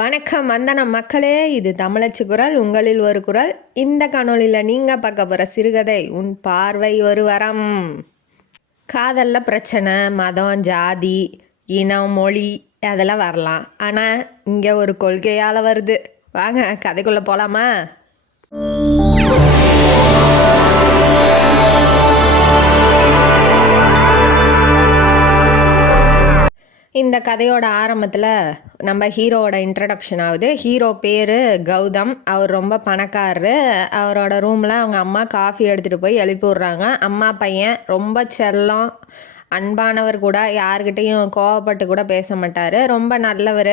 வணக்கம் வந்தனம் மக்களே, இது தமிழச்சு குரல், உங்களில் ஒரு குரல். இந்த காணொளியில் நீங்கள் பார்க்க போகிற சிறுகதை உன் பார்வை ஒரு வரம். காதலில் பிரச்சனை, மதம், ஜாதி, இனம், மொழி அதெல்லாம் வரலாம். ஆனால் இங்கே ஒரு கொள்கையால் வருது. வாங்க கதைக்குள்ளே போகலாமா? இந்த கதையோட ஆரம்பத்தில் நம்ம ஹீரோவோட இன்ட்ரடக்ஷன் ஆகுது. ஹீரோ பேர் கௌதம். அவர் ரொம்ப பணக்காரரு. அவரோட ரூமில் அவங்க அம்மா காஃபி எடுத்துகிட்டு போய் எழுப்பி விட்றாங்க. அம்மா பையன் ரொம்ப செல்லம், அன்பானவர், கூட யாருக்கிட்டையும் கோவப்பட்டு கூட பேச மாட்டார். ரொம்ப நல்லவர்,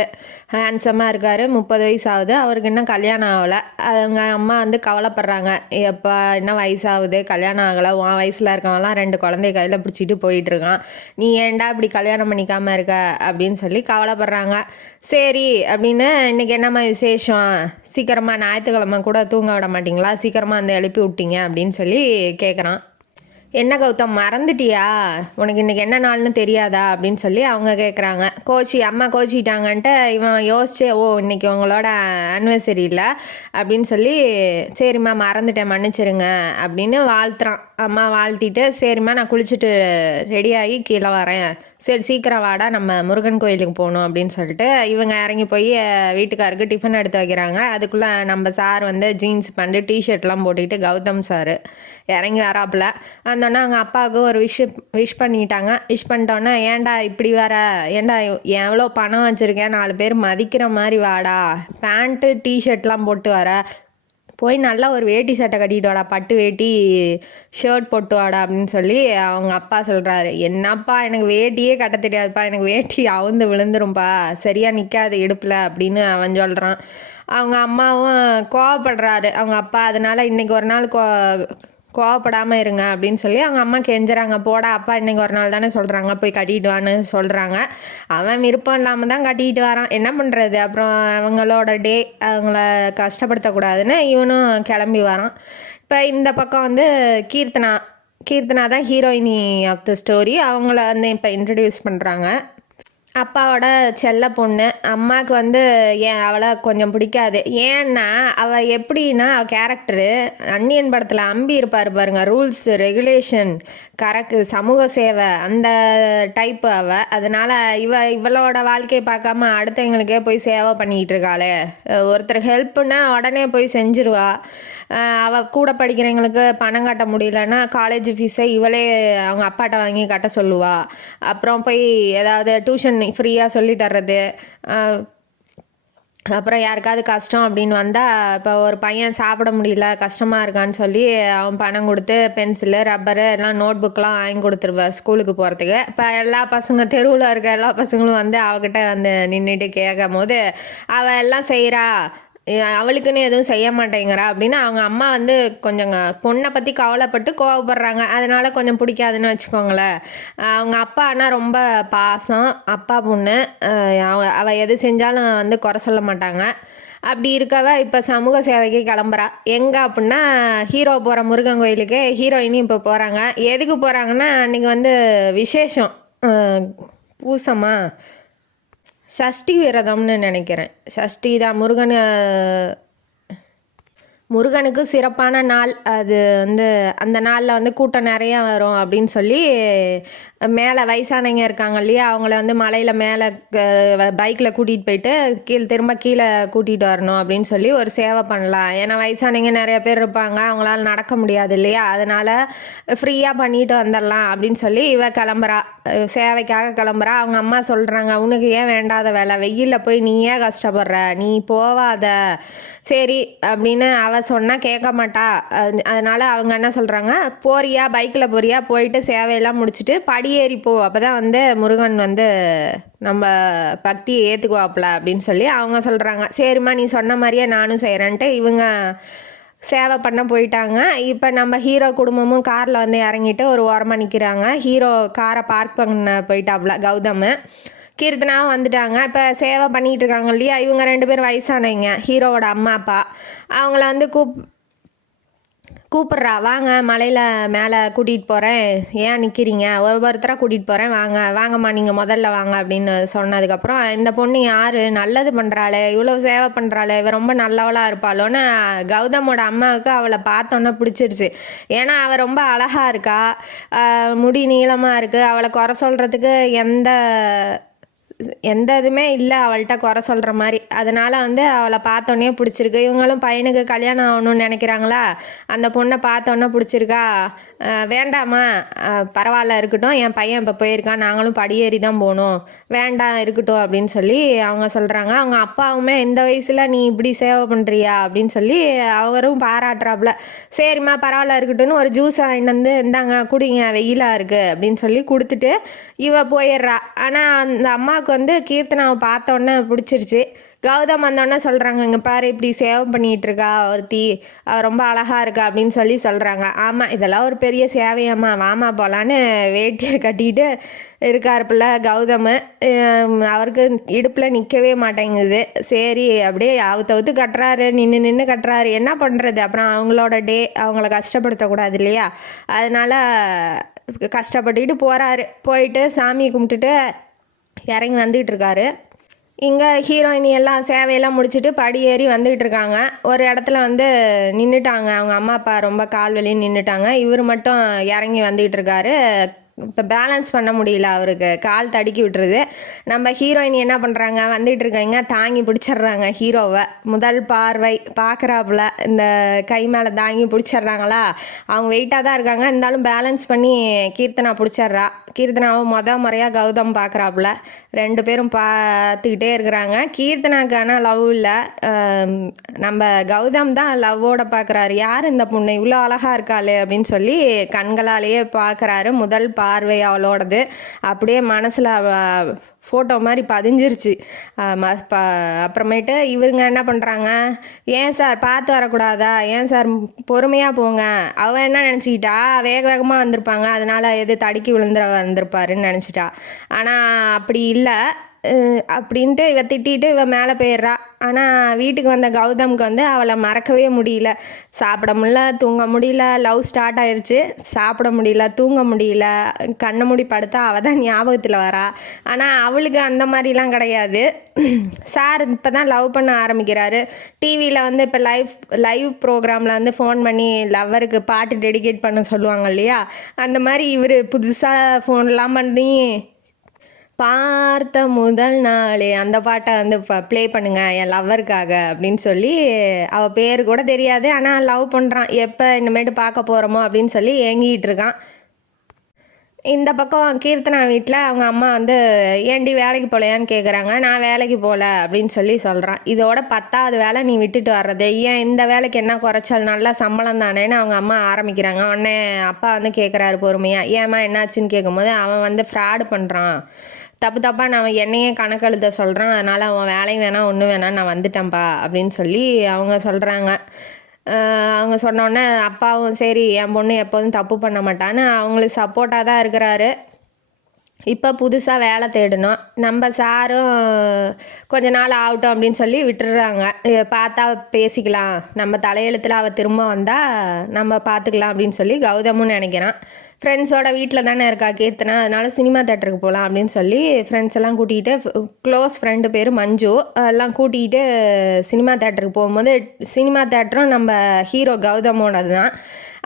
ஹேண்ட்ஸமாக இருக்கார். 30 வயசு ஆகுது. அவருக்கு இன்னும் கல்யாணம் ஆகலை. அவங்க அம்மா கவலைப்படுறாங்க. எப்போ இன்னும் வயசாகுது, கல்யாணம் ஆகலை, உன் வயசில் இருக்கவங்களாம் 2 குழந்தைய கையில் பிடிச்சிட்டு போயிட்டுருக்கான், நீ ஏன்டா இப்படி கல்யாணம் பண்ணிக்காமல் இருக்க அப்படின்னு சொல்லி கவலைப்படுறாங்க. சரி அப்படின்னு, இன்றைக்கி என்னம்மா விசேஷம், சீக்கிரமாக ஞாயிற்றுக்கிழமை கூட தூங்க விட மாட்டிங்களா, சீக்கிரமாக எழுப்பி விட்டீங்க அப்படின்னு சொல்லி கேட்குறான். என்ன கௌதம் மறந்துட்டியா, உனக்கு இன்றைக்கி என்ன நாள்னு தெரியாதா அப்படின்னு சொல்லி அவங்க கேட்குறாங்க. அம்மா கோச்சிட்டாங்கன்ட்டு இவன் யோசிச்சு, இன்றைக்கி உங்களோட ஆனிவர்சரி இல்லை அப்படின்னு சொல்லி, சரிம்மா மறந்துட்டேன் மன்னிச்சிருங்க அப்படின்னு வாழ்த்துறான். அம்மா வாழ்த்திட்டு, சரிம்மா நான் குளிச்சுட்டு ரெடியாகி கீழே வரேன், சரி சீக்கிரம் வாடா நம்ம முருகன் கோயிலுக்கு போகணும் அப்படின்னு சொல்லிட்டு இவங்க இறங்கி போய் வீட்டுக்காருக்கு டிஃபன் எடுத்து வைக்கிறாங்க. அதுக்குள்ளே நம்ம சார் ஜீன்ஸ் பேண்ட்டு டிஷர்ட்லாம் போட்டுக்கிட்டு கௌதம் சார் இறங்கி வராப்புல. வந்தோடனே அவங்க அப்பாவுக்கும் ஒரு விஷ் பண்ணிட்டாங்க. விஷ் பண்ணிட்டோன்னே, ஏன்டா இப்படி வர, ஏன்டா எவ்வளோ பணம் வச்சுருக்கேன், 4 பேர் மதிக்கிற மாதிரி வாடா, பேண்ட்டு டிஷர்ட்லாம் போட்டு வர, போய் நல்லா ஒரு வேட்டி சட்டை கட்டிட்டு வாடா, பட்டு வேட்டி ஷர்ட் போட்டு வாடா அப்படின்னு சொல்லி அவங்க அப்பா சொல்கிறாரு. என்னப்பா எனக்கு வேட்டியே கட்ட தெரியாதுப்பா, எனக்கு வேட்டி அவுந்து விழுந்துரும்பா, சரியாக நிற்காது இடுப்பில் அப்படின்னு அவன் சொல்கிறான். அவங்க அம்மாவும் கோவப்படுறாரு அவங்க அப்பா. அதனால் இன்றைக்கி ஒரு நாள் கோவப்படாமல் இருங்க அப்படின்னு சொல்லி அவங்க அம்மா கெஞ்சுறாங்க. போடா அப்பா, இன்றைக்கி ஒரு நாள் தானே சொல்கிறாங்க, போய் கட்டிட்டு வான்னு சொல்கிறாங்க. அவன் விருப்பம் இல்லாமல் தான் கட்டிக்கிட்டு வரான், என்ன பண்ணுறது. அப்புறம் அவங்களோட டே, அவங்கள கஷ்டப்படுத்தக்கூடாதுன்னு இவனும் கிளம்பி வரான். இப்போ இந்த பக்கம் கீர்த்தனா தான் ஹீரோயினி ஆஃப் த ஸ்டோரி. அவங்கள இப்போ இன்ட்ரடியூஸ் பண்ணுறாங்க. அப்பாவோட செல்ல பொண்ணு. அம்மாவுக்கு ஏன் அவளை கொஞ்சம் பிடிக்காது. ஏன்னா அவள் எப்படின்னா, அவள் கேரக்டரு அன்னியன் படத்தில் அம்பி இருப்பார் பாருங்க, ரூல்ஸ் ரெகுலேஷன் கரெக்ட், சமூக சேவை அந்த டைப்பு அவள். அதனால் இவளோட வாழ்க்கையை பார்க்காம அடுத்தவங்களுக்கே போய் சேவை பண்ணிக்கிட்டு இருக்காளே, ஒருத்தர் ஹெல்ப்புன்னா உடனே போய் செஞ்சிருவா. அவள் கூட படிக்கிறவங்களுக்கு பணம் கட்ட முடியலன்னா காலேஜ் ஃபீஸை இவளே அவங்க அப்பாட்ட வாங்கி கட்ட சொல்லுவாள். அப்புறம் போய் ஏதாவது டியூஷன் ஃப்ரீயாக சொல்லி தர்றது. அப்புறம் யாருக்காவது கஷ்டம் அப்படின்னு வந்தால், இப்போ ஒரு பையன் சாப்பிட முடியல கஷ்டமாக இருக்கான்னு சொல்லி அவன் பணம் கொடுத்து பென்சிலு, ரப்பரு எல்லாம் நோட் புக்கெலாம் வாங்கி கொடுத்துருவேன் ஸ்கூலுக்கு போகிறதுக்கு. இப்போ எல்லா தெருவில் இருக்க எல்லா பசங்களும் அவகிட்ட நின்றுட்டு கேட்கும் போது அவள் எல்லாம் செய்கிறா, அவளுக்குன்னு எதுவும் செய்ய மாட்டேங்கிறா அப்படின்னு அவங்க அம்மா கொஞ்சம் பொண்ணை பற்றி கவலைப்பட்டு கோவப்படுறாங்க. அதனால் கொஞ்சம் பிடிக்காதுன்னு வச்சுக்கோங்களேன். அவங்க அப்பா ஆனால் ரொம்ப பாசம், அப்பா பொண்ணு. அவள் எது செஞ்சாலும் குறை சொல்ல மாட்டாங்க. அப்படி இருக்கவ இப்போ சமூக சேவைக்கு கிளம்புறா. எங்கே அப்படின்னா, ஹீரோ போகிற முருகன் கோயிலுக்கு ஹீரோயினி இப்போ போகிறாங்க. எதுக்கு போகிறாங்கன்னா, அன்றைக்கி விசேஷம், பூசமா சஷ்டி விரதம்னு நினைக்கிறேன். சஷ்டி தான் முருகனுக்கு சிறப்பான நாள் அது. அந்த நாளில் கூட்டம் நிறையா வரும் அப்படின்னு சொல்லி மேலே வயசானவங்க இருக்காங்க இல்லையா, அவங்கள மலையில் மேலே பைக்கில் கூட்டிகிட்டு போயிட்டு திரும்ப கீழே கூட்டிகிட்டு வரணும் அப்படின்னு சொல்லி ஒரு சேவை பண்ணலாம். ஏன்னா வயசானவங்க நிறைய பேர் இருப்பாங்க, அவங்களால நடக்க முடியாது இல்லையா, அதனால் ஃப்ரீயாக பண்ணிட்டு வந்துடலாம் அப்படின்னு சொல்லி இவ கிளம்புறா, சேவைக்காக கிளம்புறா. அவங்க அம்மா சொல்கிறாங்க, உனக்கு ஏன் வேண்டாத வேலை, வெயிலில் போய் நீ ஏன் கஷ்டப்படுற, நீ போவாத. சரி அப்படின்னு அவள் சொன்னால் கேட்க மாட்டா. அதனால் அவங்க என்ன சொல்கிறாங்க, போறியா, பைக்கில் போறியா, போயிட்டு சேவையெல்லாம் முடிச்சுட்டு படியேறி போ, அப்போ தான் முருகன் நம்ம பக்தியை ஏற்றுக்குவாப்புல அப்படின்னு சொல்லி அவங்க சொல்கிறாங்க. சரிம்மா நீ சொன்ன மாதிரியே நானும் செய்கிறேன்ட்டு இவங்க சேவை பண்ண போயிட்டாங்க. இப்போ நம்ம ஹீரோ குடும்பமும் காரில் இறங்கிட்டு ஒரு ஓரமாக நிற்கிறாங்க. ஹீரோ காரை பார்க் பண்ண போயிட்டாப்புல. கௌதம் கீர்த்தனாவும் வந்துட்டாங்க. இப்போ சேவை பண்ணிகிட்டு இருக்காங்க இல்லையா, இவங்க 2 பேரும் வயசானவங்க, ஹீரோவோட அம்மா அப்பா. அவங்கள கூப்பிட்றா, வாங்க மலையில் மேலே கூட்டிகிட்டு போகிறேன், ஏன் நிற்கிறீங்க, ஒருத்தராக கூட்டிகிட்டு போகிறேன், வாங்க வாங்கம்மா நீங்கள் முதல்ல வாங்க அப்படின்னு சொன்னதுக்கப்புறம் இந்த பொண்ணு யார், நல்லது பண்ணுறாளே, இவ்வளோ சேவை பண்ணுறாளே, இவ ரொம்ப நல்லவளாக இருப்பாளோன்னு கௌதமோட அம்மாவுக்கு அவளை பார்த்தோன்னே பிடிச்சிருச்சு. ஏன்னா அவள் ரொம்ப அழகாக இருக்கா, முடி நீளமாக இருக்குது, அவளை குறை சொல்கிறதுக்கு எந்த இதுவுமே இல்லை அவள்கிட்ட குறை சொல்கிற மாதிரி. அதனால் அவளை பார்த்தோன்னே பிடிச்சிருக்கு. இவங்களும் பையனுக்கு கல்யாணம் ஆகணும்னு நினைக்கிறாங்களா, அந்த பொண்ணை பார்த்தோன்னே பிடிச்சிருக்கா. வேண்டாமா, பரவாயில்ல இருக்கட்டும், என் பையன் இப்போ போயிருக்கான், நாங்களும் படியேறி தான் போகணும், வேண்டாம் இருக்கட்டும் அப்படின்னு சொல்லி அவங்க சொல்கிறாங்க. அவங்க அப்பாவுமே இந்த வயசில் நீ இப்படி சேவை பண்ணுறியா அப்படின்னு சொல்லி அவரும் பாராட்டுறாப்புல. சரிம்மா பரவாயில்ல இருக்கட்டும்னு ஒரு ஜூஸ் வாங்கிட்டு இந்தாங்க குடிங்க, வெயிலாக இருக்குது அப்படின்னு சொல்லி கொடுத்துட்டு இவ போயிடுறா. ஆனால் அந்த அம்மாவுக்கு கீர்த்தனாவை பார்த்தோன்னே பிடிச்சிருச்சு. கௌதம் வந்தோடனே சொல்கிறாங்க, இங்கே பாரு இப்படி சேவ் பண்ணிகிட்டு இருக்கா ஒருத்தி, ரொம்ப அழகாக இருக்கா அப்படின்னு சொல்லி சொல்கிறாங்க. ஆமாம் இதெல்லாம் ஒரு பெரிய சேவையம்மா, வாமா போகலான்னு வேட்டியை கட்டிக்கிட்டு இருக்காருப்பில்ல கௌதம். அவருக்கு இடுப்பில் நிற்கவே மாட்டேங்குது. சரி அப்படியே அவுத்து கட்டுறாரு, நின்று கட்டுறாரு, என்ன பண்ணுறது, அப்புறம் அவங்களோட அவங்கள கஷ்டப்படுத்தக்கூடாது இல்லையா, அதனால் கஷ்டப்பட்டுக்கிட்டு போகிறாரு. போயிட்டு சாமியை கும்பிட்டுட்டு இறங்கி வந்துக்கிட்டு இருக்காரு. இங்கே ஹீரோயினி எல்லாம் சேவையெல்லாம் முடிச்சுட்டு படி ஏறி வந்துக்கிட்டு இருக்காங்க. ஒரு இடத்துல நின்றுட்டாங்க, அவங்க அம்மா அப்பா ரொம்ப கால் வலின்னு நின்றுட்டாங்க. இவர் மட்டும் இறங்கி வந்துக்கிட்டு இருக்காரு. இப்போ பேலன்ஸ் பண்ண முடியல, அவருக்கு கால் தடுக்கி விட்டுருது. நம்ம ஹீரோயின் என்ன பண்ணுறாங்க, வந்துட்டு இருக்காங்க, தாங்கி பிடிச்சிட்றாங்க ஹீரோவை. முதல் பார்வை பார்க்குறாப்புல இந்த கை மேலே தாங்கி பிடிச்சிட்றாங்களா, அவங்க வெயிட்டாக தான் இருக்காங்க, இருந்தாலும் பேலன்ஸ் பண்ணி கீர்த்தனா பிடிச்சிட்றா. கீர்த்தனாவும் முறையாக கௌதம் பார்க்குறாப்புல. ரெண்டு பேரும் பார்த்துக்கிட்டே இருக்கிறாங்க. கீர்த்தனாக்கான லவ் இல்லை, நம்ம கௌதம் தான் லவ்வோட பார்க்குறாரு. யார் இந்த பொண்ணு இவ்வளோ அழகாக இருக்காளே அப்படின்னு சொல்லி கண்களாலேயே பார்க்குறாரு. முதல் பார்வை அவளோடது அப்படியே மனசில் ஃபோட்டோ மாதிரி பதிஞ்சிருச்சு. அப்புறமேட்டு இவருங்க என்ன பண்ணுறாங்க, ஏன் சார் பார்த்து வரக்கூடாதா, ஏன் சார் பொறுமையாக போங்க, அவன் என்ன நினச்சிக்கிட்டா வேகமாக வந்திருப்பாங்க, அதனால் எது தடுக்கி வந்திருப்பாருன்னு நினச்சிட்டா. ஆனால் அப்படி இல்லை அப்படின்ட்டு இவ திட்டிட்டு இவ மேலே போயிடுறா. ஆனால் வீட்டுக்கு வந்த கௌதமுக்கு அவளை மறக்கவே முடியல. சாப்பிட முடியல, தூங்க முடியல, லவ் ஸ்டார்ட் ஆயிடுச்சு. சாப்பிட முடியல, தூங்க முடியல, கண்ணை மூடி படுத்தா அவள் தான் ஞாபகத்தில் வரா. ஆனால் அவளுக்கு அந்த மாதிரிலாம் கிடையாது. சார் இப்போ தான் லவ் பண்ண ஆரம்பிக்கிறாரு. டிவியில் இப்போ லைவ் ப்ரோக்ராமில் ஃபோன் பண்ணி லவ்வருக்கு பாட்டு டெடிகேட் பண்ண சொல்லுவாங்க இல்லையா, அந்த மாதிரி இவர் புதுசாக ஃபோன்லாம் பண்ணி பார்த்த முதல் நாளே அந்த பாட்டை ப்ளே பண்ணுங்க என் லவ்வருக்காக அப்படின்னு சொல்லி, அவள் பேர் கூட தெரியாது, ஆனால் லவ் பண்ணுறான், எப்போ இனிமேட்டு பார்க்க போகிறோமோ அப்படின்னு சொல்லி ஏங்கிட்டு இருக்கான். இந்த பக்கம் கீர்த்தனா வீட்டில் அவங்க அம்மா ஏண்டி வேலைக்கு போகலையான்னு கேட்குறாங்க. நான் வேலைக்கு போகல அப்படின்னு சொல்லி சொல்கிறான். இதோட 10வது வேலை நீ விட்டுட்டு வர்றது, ஏன் இந்த வேலைக்கு என்ன குறைச்சல், நல்லா சம்பளம் தானேன்னு அவங்க அம்மா ஆரம்பிக்கிறாங்க. உடனே அப்பா கேட்குறாரு பொறுமையாக, ஏம்மா என்னாச்சுன்னு கேட்கும்போது அவன் ஃப்ராடு பண்ணுறான், தப்பாக நான் என்னையே கணக்கெழுத சொல்கிறான், அதனால் அவன் வேலையும் வேணாம் ஒன்றும் வேணாம், நான் வந்துட்டேன்ப்பா அப்படின்னு சொல்லி அவங்க சொல்கிறாங்க. அவங்க சொன்னோடனே அப்பாவும் சரி என் பொண்ணு எப்போதும் தப்பு பண்ண மாட்டான்னு அவங்களுக்கு சப்போர்ட்டாக தான் இருக்கிறாரு. இப்போ புதுசாக வேலை தேடணும். நம்ம சாரும் கொஞ்ச நாள் ஆகட்டும் அப்படின்னு சொல்லி விட்டுடுறாங்க. பார்த்தா பேசிக்கலாம், நம்ம தலையெழுத்தில் அவள் திரும்ப வந்தால் நம்ம பார்த்துக்கலாம் அப்படின்னு சொல்லி கௌதமும் நினைக்கிறான். ஃப்ரெண்ட்ஸோட வீட்டில் தானே இருக்கா கீர்த்தனா, அதனால் சினிமா தேட்டருக்கு போகலாம் அப்படின்னு சொல்லி ஃப்ரெண்ட்ஸ் எல்லாம் கூட்டிகிட்டு, க்ளோஸ் ஃப்ரெண்டு பேர் மஞ்சு, எல்லாம் கூட்டிகிட்டு சினிமா தேட்டருக்கு போகும்போது, சினிமா தேட்டரும் நம்ம ஹீரோ கௌதமோடது தான்.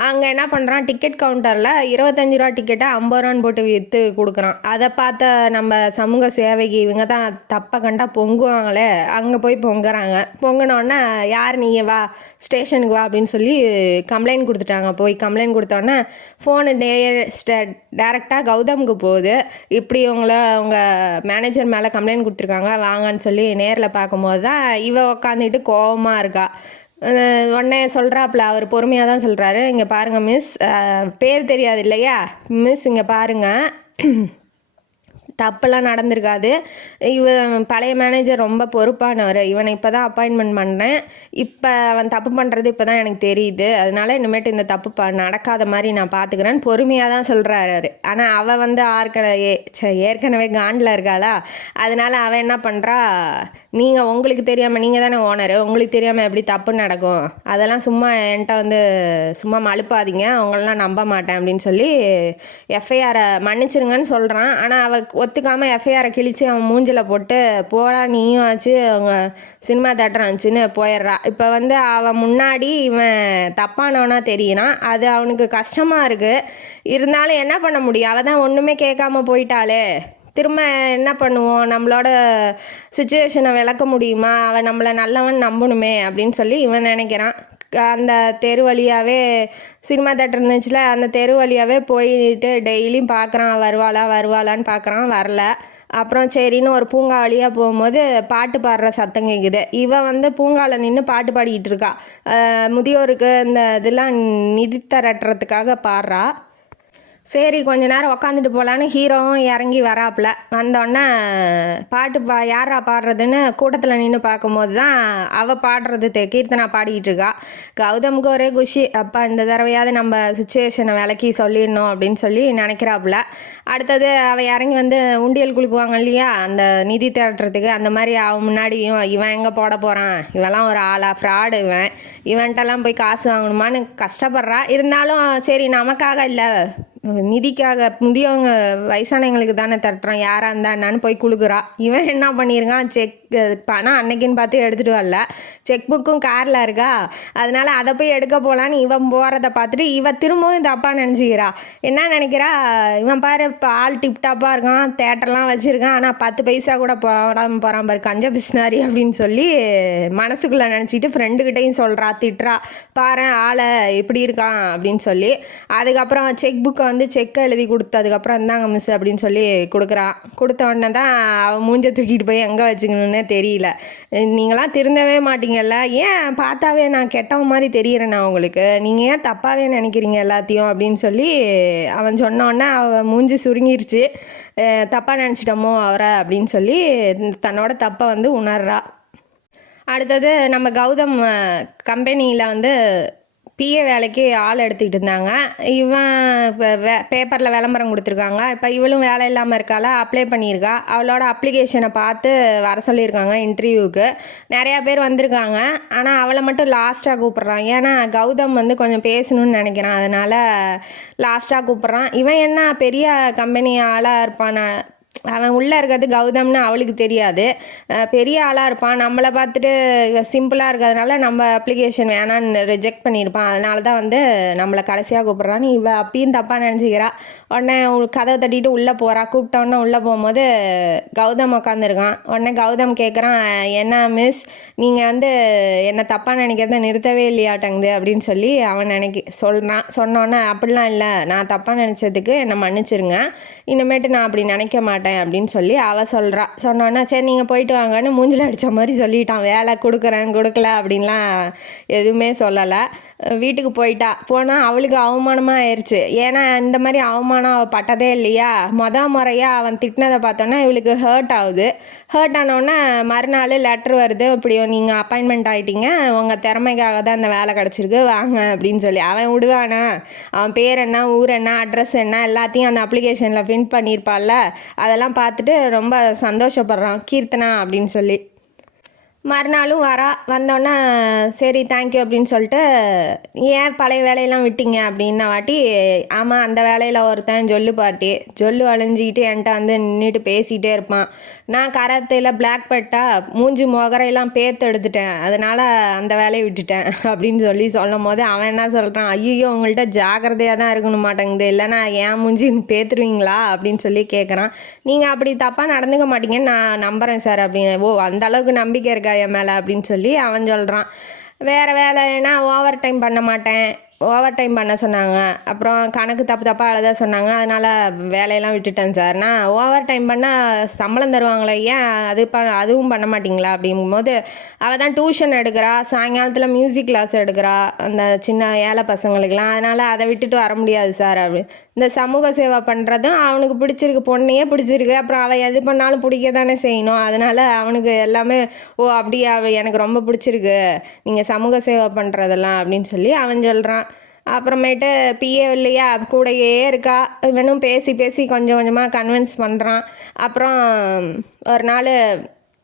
அங்கே என்ன பண்ணுறான், டிக்கெட் கவுண்டரில் 25 ரூபா டிக்கெட்டை 50 ரூபான்னு போட்டு விற்று கொடுக்குறான். அதை பார்த்த நம்ம சமூக சேவைக்கு இவங்க தான் தப்பை கண்டா பொங்குவாங்களே, அங்கே போய் பொங்குறாங்க. பொங்கினோடனே யார் நீ வா ஸ்டேஷனுக்கு வா அப்படின்னு சொல்லி கம்ப்ளைண்ட் கொடுத்துட்டாங்க. போய் கம்ப்ளைண்ட் கொடுத்தோடனே ஃபோனு டேரெக்டாக கௌதமுக்கு போகுது. இப்படி அவங்க மேனேஜர் மேலே கம்ப்ளைண்ட் கொடுத்துருக்காங்க வாங்கன்னு சொல்லி நேரில் பார்க்கும்போது தான் இவ உக்காந்துட்டு கோபமாக இருக்கா. உடனே சொல்கிறாப்புல, அவர் பொறுமையாக தான் சொல்கிறாரு, இங்கே பாருங்கள் மிஸ், பேர் தெரியாது இல்லையா மிஸ், இங்கே பாருங்கள் தப்பெல்லாம் நடந்திருக்காது, இவன் பழைய மேனேஜர் ரொம்ப பொறுப்பானவர், இவனை இப்போ தான் அப்பாயின்மெண்ட் பண்ணேன், இப்போ அவன் தப்பு பண்ணுறது இப்போ தான் எனக்கு தெரியுது, அதனால இனிமேட்டு இந்த தப்பு நடக்காத மாதிரி நான் பார்த்துக்கிறேன்னு பொறுமையாக தான் சொல்கிறாரு. ஆனால் அவள் ஏற்கனவே காண்டில் இருக்காளா, அதனால் அவன் என்ன பண்ணுறா, நீங்கள் உங்களுக்கு தெரியாமல், நீங்கள் தானே ஓனரு, உங்களுக்கு தெரியாமல் எப்படி தப்பு நடக்கும், அதெல்லாம் சும்மா என்கிட்ட வந்து சும்மா மழுப்பாதீங்க, அவங்களெலாம் நம்ப மாட்டேன் அப்படின்னு சொல்லி எஃப்ஐஆரை மன்னிச்சிருங்கன்னு சொல்கிறான். ஆனால் அவள் ஒத்துக்காமல் எஃப்ஐஆரை கிழித்து அவன் மூஞ்சில் போட்டு போடா நீயும் ஆச்சு அவங்க சினிமா தேட்டர் ஆச்சுன்னு போயிடுறா. இப்போ வந்து அவன் முன்னாடி இவன் தப்பானவனா தெரியறான். அது அவனுக்கு கஷ்டமாக இருக்குது. இருந்தாலும் என்ன பண்ண முடியும், அவள் தான் ஒன்றுமே கேட்காம போயிட்டாளே, திரும்ப என்ன பண்ணுவோம், நம்மளோட சுச்சுவேஷனை விளக்க முடியுமா, அவன் நம்மளை நல்லவன் நம்பணுமே அப்படின்னு சொல்லி இவன் நினைக்கிறான். அந்த தெரு வழியாகவே சினிமா தேட்டர் இருந்துச்சுல, அந்த தெரு வழியாகவே போயிட்டு டெய்லியும் பார்க்குறான், வருவாளான்னு பார்க்குறான், வரல. அப்புறம் சரின்னு ஒரு பூங்கா வழியாக போகும்போது பாட்டு பாடுற சத்தம் கேட்குது. இவன் வந்து பூங்காவில் நின்று பாட்டு பாடிக்கிட்டு இருக்கா. முதியோருக்கு இந்த இதெல்லாம் நிதி திரட்டுறதுக்காக பாடுறா. சரி கொஞ்ச நேரம் உக்காந்துட்டு போகலான்னு ஹீரோவும் இறங்கி வராப்புல. வந்தோடனே யாரா பாடுறதுன்னு கூட்டத்தில் நின்று பார்க்கும்போது தான் அவள் பாடுறது கீர்த்தனா பாடிக்கிட்டு இருக்கா. கௌதமுக்கு ஒரே குஷி, அப்பா இந்த தடவையாவது நம்ம சுச்சுவேஷனை விளக்கி சொல்லிடணும் அப்படின்னு சொல்லி நினைக்கிறாப்புல. அடுத்தது அவள் இறங்கி வந்து உண்டியல் குலுக்குவாங்க இல்லையா, அந்த நிதி திரட்டுறதுக்கு, அந்த மாதிரி அவன் முன்னாடியும் இவன் எங்கே போட போகிறான், இவெல்லாம் ஒரு ஆளா, ஃப்ராடு, இவன்ட்டெல்லாம் போய் காசு வாங்கணுமான்னு கஷ்டப்படுறா. இருந்தாலும் சரி நமக்காக இல்லை, நிதிக்காக, முதியவங்க வயசானவங்களுக்கு தானே தட்டுறான், யாராக இருந்தா என்னான்னு போய் கொடுக்குறா. இவன் என்ன பண்ணியிருக்கான், பணம் அன்னைக்குன்னு பார்த்து எடுத்துகிட்டு வரல, செக் புக்கும் காரில் இருக்கா, அதனால அதை போய் எடுக்க போகலான்னு இவன் போகிறத பார்த்துட்டு இவன் திரும்பவும் தப்பாக நினச்சிக்கிறா. என்ன நினைக்கிறா, இவன் பாரு இப்போ ஆள் டிப்டாப்பாக இருக்கான், தேட்டர்லாம் வச்சுருக்கான், ஆனால் 10 பைசா கூட போடாமல் போகிறான் பாரு, கஞ்ச பிஸ்னாரி அப்படின்னு சொல்லி மனசுக்குள்ளே நினச்சிட்டு ஃப்ரெண்டுக்கிட்டையும் சொல்கிறா, திட்டுறா, பாரு ஆளை இப்படி இருக்கான் அப்படின்னு சொல்லி. அதுக்கப்புறம் செக் புக்கை வந்து செக்கை எழுதி கொடுத்ததுக்கப்புறம் இருந்தாங்க மிஸ் அப்படின்னு சொல்லி கொடுக்குறான். கொடுத்த உடனே தான் அவன் மூஞ்சை தூக்கிட்டு போய் எங்கே வச்சுக்கணுன்னே தெரியல. நீங்களாம் திருந்தவே மாட்டீங்கல்ல, ஏன் பார்த்தாவே நான் கெட்டவன் மாதிரி தெரியிறேண்ணா உங்களுக்கு, நீங்கள் ஏன் தப்பாகவே நினைக்கிறீங்க எல்லாத்தையும் அப்படின்னு சொல்லி அவன் சொன்னோடனே அவன் மூஞ்சி சுருங்கிருச்சு. தப்பாக நினச்சிட்டோமோ அவரை அப்படின்னு சொல்லி தன்னோட தப்பை வந்து உணர்றா. அடுத்தது நம்ம கௌதம் கம்பெனியில் வந்து பிஏ வேலைக்கு ஆள் எடுத்துக்கிட்டு இருந்தாங்க. இவன் பேப்பரில் விளம்பரம் கொடுத்துருக்காங்க. இப்போ இவளும் வேலை இல்லாமல் இருக்காளா, அப்ளை பண்ணியிருக்கா. அவளோட அப்ளிகேஷனை பார்த்து வர சொல்லியிருக்காங்க இன்டர்வியூவுக்கு. நிறையா பேர் வந்திருக்காங்க. ஆனால் அவளை மட்டும் லாஸ்ட்டாக கூப்பிட்றான். ஏன்னா கௌதம் வந்து கொஞ்சம் பேசணும்னு நினைக்கிறான், அதனால் லாஸ்ட்டாக கூப்பிட்றான். இவன் என்ன பெரிய கம்பெனி ஆளாக இருப்பான், அவன் உள்ளே இருக்கிறது கௌதம்னு அவளுக்கு தெரியாது, பெரிய ஆளாக இருப்பான். நம்மளை பார்த்துட்டு சிம்பிளாக இருக்கிறதுனால நம்ம அப்ளிகேஷன் வேணான்னு ரிஜெக்ட் பண்ணியிருப்பான். அதனால தான் வந்து நம்மளை கடைசியாக கூப்பிட்றான்னு இவள் அப்பயும் தப்பாக நினச்சிக்கிறா. உடனே கதவை தட்டிட்டு உள்ளே போகிறா. கூப்பிட்டோன்னே உள்ளே போகும்போது கௌதம் உட்காந்துருக்கான். உடனே கௌதம் கேட்குறான், என்ன மிஸ் நீங்கள் வந்து என்னை தப்பாக நினைக்கிறத நிறுத்தவே இல்லையாட்டங்குது அப்படின்னு சொல்லி அவன் சொல்கிறான். சொன்னோன்னே அப்படிலாம் இல்லை, நான் தப்பாக நினச்சதுக்கு என்னை மன்னிச்சிருங்க, இனிமேட்டு நான் அப்படி நினைக்க மாட்டேன் அப்படின்னு சொல்லி அவள் சொல்கிறா. சொன்னோன்னா சரி நீங்கள் போயிட்டு வாங்கன்னு மூஞ்சில் அடித்த மாதிரி சொல்லிட்டான். வேலை கொடுக்கல அப்படின்லாம் எதுவுமே சொல்லலை. வீட்டுக்கு போனால் அவளுக்கு அவமானமாக ஆயிடுச்சு. ஏன்னா இந்த மாதிரி அவமானம் அவள் பட்டதே இல்லையா. முறையாக அவன் திட்டினதை பார்த்தோன்னா இவளுக்கு ஹர்ட் ஆகுது. ஹர்ட் ஆனோடனே மறுநாள் லெட்ரு வருது, இப்படி நீங்கள் அப்பாயின்மெண்ட் ஆகிட்டீங்க, உங்கள் திறமைக்காக தான் அந்த வேலை கிடச்சிருக்கு, வாங்க அப்படின்னு சொல்லி. அவன் விடுவானா, அவன் பேர் என்ன, ஊர் என்ன, அட்ரஸ் என்ன, எல்லாத்தையும் அந்த அப்ளிகேஷனில் பிரிண்ட் பண்ணியிருப்பாள்ல, அதெல்லாம் பார்த்துட்டு ரொம்ப சந்தோஷப்படுறான் கீர்த்தனா அப்படின்னு சொல்லி. மறுநாளும் வந்தோடனே சரி தேங்க்யூ அப்படின்னு சொல்லிட்டு, ஏன் பழைய வேலையெல்லாம் விட்டீங்க அப்படின்னா வாட்டி, ஆமாம் அந்த வேலையில் ஒருத்தன் ஜொல்லு அழிஞ்சிக்கிட்டு என்கிட்ட வந்து நின்றுட்டு பேசிகிட்டே இருப்பான். நான் கராத்தையில் பிளாக் பெல்ட்டா, மூஞ்சி முகரையெல்லாம் பேத்து எடுத்துட்டேன், அதனால் அந்த வேலையை விட்டுட்டேன் அப்படின்னு சொல்லும் போது அவன் என்ன சொல்கிறான், ஐயோ உங்கள்கிட்ட ஜாக்கிரதையாக தான் இருக்கணும் மாட்டேங்குது, இல்லைனா ஏன் மூஞ்சி பேத்துருவீங்களா அப்படின்னு சொல்லி கேட்குறான். நீங்கள் அப்படி தப்பாக நடந்துக்க மாட்டீங்கன்னு நான் நம்புகிறேன் சார் அப்படின்னு. ஓ அந்த அளவுக்கு நம்பிக்கை இருக்கா என் மேலே அப்படின்னு சொல்லி அவன் சொல்கிறான். வேறு வேலைன்னா ஓவர் டைம் பண்ண மாட்டேன், ஓவர் டைம் பண்ண சொன்னாங்க, அப்புறம் கணக்கு தப்பாக எழுத சொன்னாங்க, அதனால் வேலையெல்லாம் விட்டுட்டேன் சார். நான் ஓவர் டைம் பண்ணால் சம்பளம் தருவாங்களே, ஏன் அதுவும் பண்ண மாட்டிங்களா அப்படிங்கும்போது, அவள் தான் டியூஷன் எடுக்கிறா, சாயங்காலத்தில் மியூசிக் கிளாஸ் எடுக்கிறா அந்த சின்ன ஏழை பசங்களுக்கெலாம், அதனால் அதை விட்டுட்டு வர முடியாது சார் அப்படி. இந்த சமூக சேவை பண்ணுறதும் அவனுக்கு பிடிச்சிருக்கு, பொண்ணையே பிடிச்சிருக்கு, அப்புறம் அவள் எது பண்ணாலும் பிடிக்க தானே செய்யணும், அதனால் அவனுக்கு எல்லாமே அப்படியே எனக்கு ரொம்ப பிடிச்சிருக்கு நீங்கள் சமூக சேவை பண்ணுறதெல்லாம் அப்படின்னு சொல்லி அவன் சொல்கிறான். அப்புறமேட்டு பிஏ இல்லையா கூடையே இருக்கா, இவனும் பேசி கொஞ்சம் கொஞ்சமாக கன்வின்ஸ் பண்ணுறான். அப்புறம் ஒரு நாள்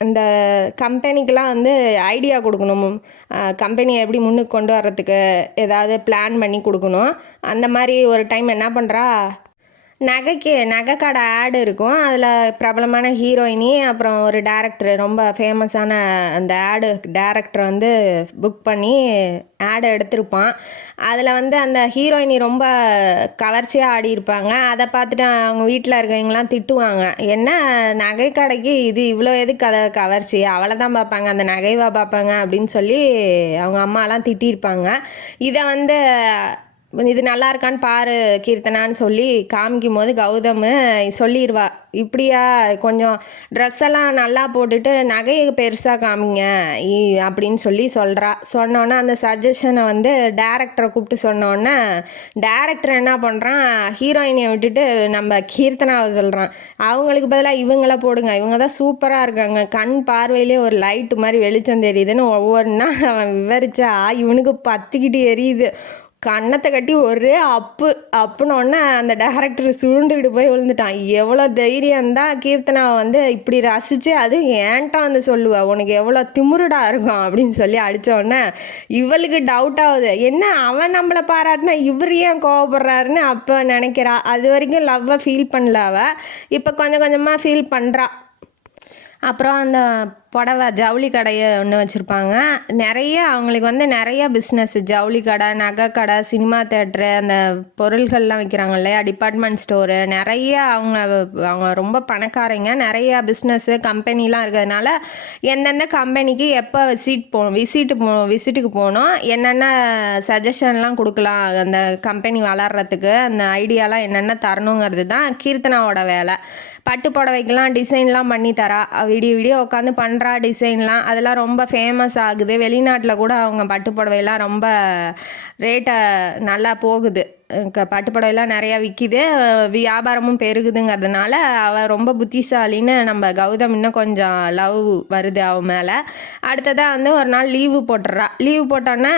அந்த கம்பெனிக்கெலாம் வந்து ஐடியா கொடுக்கணும். கம்பெனியை எப்படி முன்னுக்கு கொண்டு வர்றதுக்கு ஏதாவது பிளான் பண்ணி கொடுக்கணும். அந்த மாதிரி ஒரு டைம் என்ன பண்ணுறா, நகை கடை ஆடு இருக்கும். அதில் பிரபலமான ஹீரோயினி அப்புறம் ஒரு டேரக்டர், ரொம்ப ஃபேமஸான அந்த ஆடு டேரக்டர் வந்து புக் பண்ணி ஆடு எடுத்திருப்பான். அதில் வந்து அந்த ஹீரோயினி ரொம்ப கவர்ச்சியாக ஆடி இருப்பாங்க. அதை பார்த்துட்டு அவங்க வீட்டில் இருக்கவங்களாம் திட்டுவாங்க, என்ன நகை கடைக்கு இது இவ்வளோ எதுக்கு அதை கவர்ச்சி, அவளை தான் பார்ப்பாங்க, அந்த நகைவா பார்ப்பாங்க அப்படின்னு சொல்லி அவங்க அம்மாலாம் திட்டியிருப்பாங்க. இதை வந்து இது நல்லா இருக்கான்னு பாரு கீர்த்தனான்னு சொல்லி காமிக்கும் போது கௌதம் சொல்லிடுவா, இப்படியா கொஞ்சம் ட்ரெஸ் எல்லாம் நல்லா போட்டுட்டு நகையை பெருசாக காமிங்க அப்படின்னு சொல்கிறா. சொன்னோன்னே அந்த சஜஷனை வந்து டேரக்டரை கூப்பிட்டு சொன்னோன்னே டேரக்டர் என்ன பண்ணுறான், ஹீரோயினியை விட்டுட்டு நம்ம கீர்த்தனாவை சொல்கிறான், அவங்களுக்கு பதிலாக இவங்கள போடுங்க, இவங்க தான் சூப்பராக இருக்காங்க, கண் பார்வையிலே ஒரு லைட்டு மாதிரி வெளிச்சம் தெரியுதுன்னு ஒவ்வொன்றா அவன் விவரிச்சா இவனுக்கு பத்திக்கிட்டு எரியுது. கன்னத்தை கட்டி ஒரே அப்புனோடனே அந்த டேரக்டர் சுருண்டுக்கிட்டு போய் விழுந்துட்டான். எவ்வளோ தைரியம் தான் கீர்த்தனாவை வந்து இப்படி ரசித்து அதுவும் ஏன்ட்டா வந்து சொல்லுவா, உனக்கு எவ்வளோ திமுருடா இருக்கும் அப்படின்னு சொல்லி அடித்தோடனே இவளுக்கு டவுட் ஆகுது, என்ன அவன் நம்மளை பாராட்டினா இவர் ஏன் கோவப்படுறாருன்னு அப்போ நினைக்கிறா. அது வரைக்கும் லவ்வை ஃபீல் பண்ணல அவள், இப்போ கொஞ்சம் கொஞ்சமாக ஃபீல் பண்ணுறா. அப்புறம் அந்த புடவை ஜவுளி கடையை ஒன்று வச்சுருப்பாங்க. அவங்களுக்கு வந்து நிறைய பிஸ்னஸ், ஜவுளி கடை, நகை கடை, சினிமா தேட்ரு, அந்த பொருள்கள்லாம் விற்கிறாங்க இல்லையா, டிபார்ட்மெண்ட் ஸ்டோரு, நிறைய அவங்க ரொம்ப பணக்காரங்க. நிறையா பிஸ்னஸ்ஸு கம்பெனிலாம் இருக்கிறதுனால எந்தெந்த கம்பெனிக்கு எப்போ விசிட்டுக்கு போகணும், என்னென்ன சஜஷன்லாம் கொடுக்கலாம் அந்த கம்பெனி வளர்கிறதுக்கு, அந்த ஐடியாலாம் என்னென்ன தரணுங்கிறது தான் கீர்த்தனாவோட வேலை. பட்டு புடவைக்கெல்லாம் டிசைன்லாம் பண்ணி தரா, விடிய உட்காந்து பண்ணுற டிசைன்லாம், அதெல்லாம் ரொம்ப ஃபேமஸ் ஆகுது. வெளிநாட்டில் கூட அவங்க பட்டு புடவைலாம் ரொம்ப ரேட்டை நல்லா போகுது. பட்டு புடவைலாம் நிறையா விற்கிது, வியாபாரமும் பெருகுதுங்கிறதுனால அவள் ரொம்ப புத்திசாலின்னு நம்ம கௌதம் இன்னும் கொஞ்சம் லவ் வருது அவன் மேலே. அடுத்ததாக வந்து ஒரு நாள் லீவு போட்டோன்னே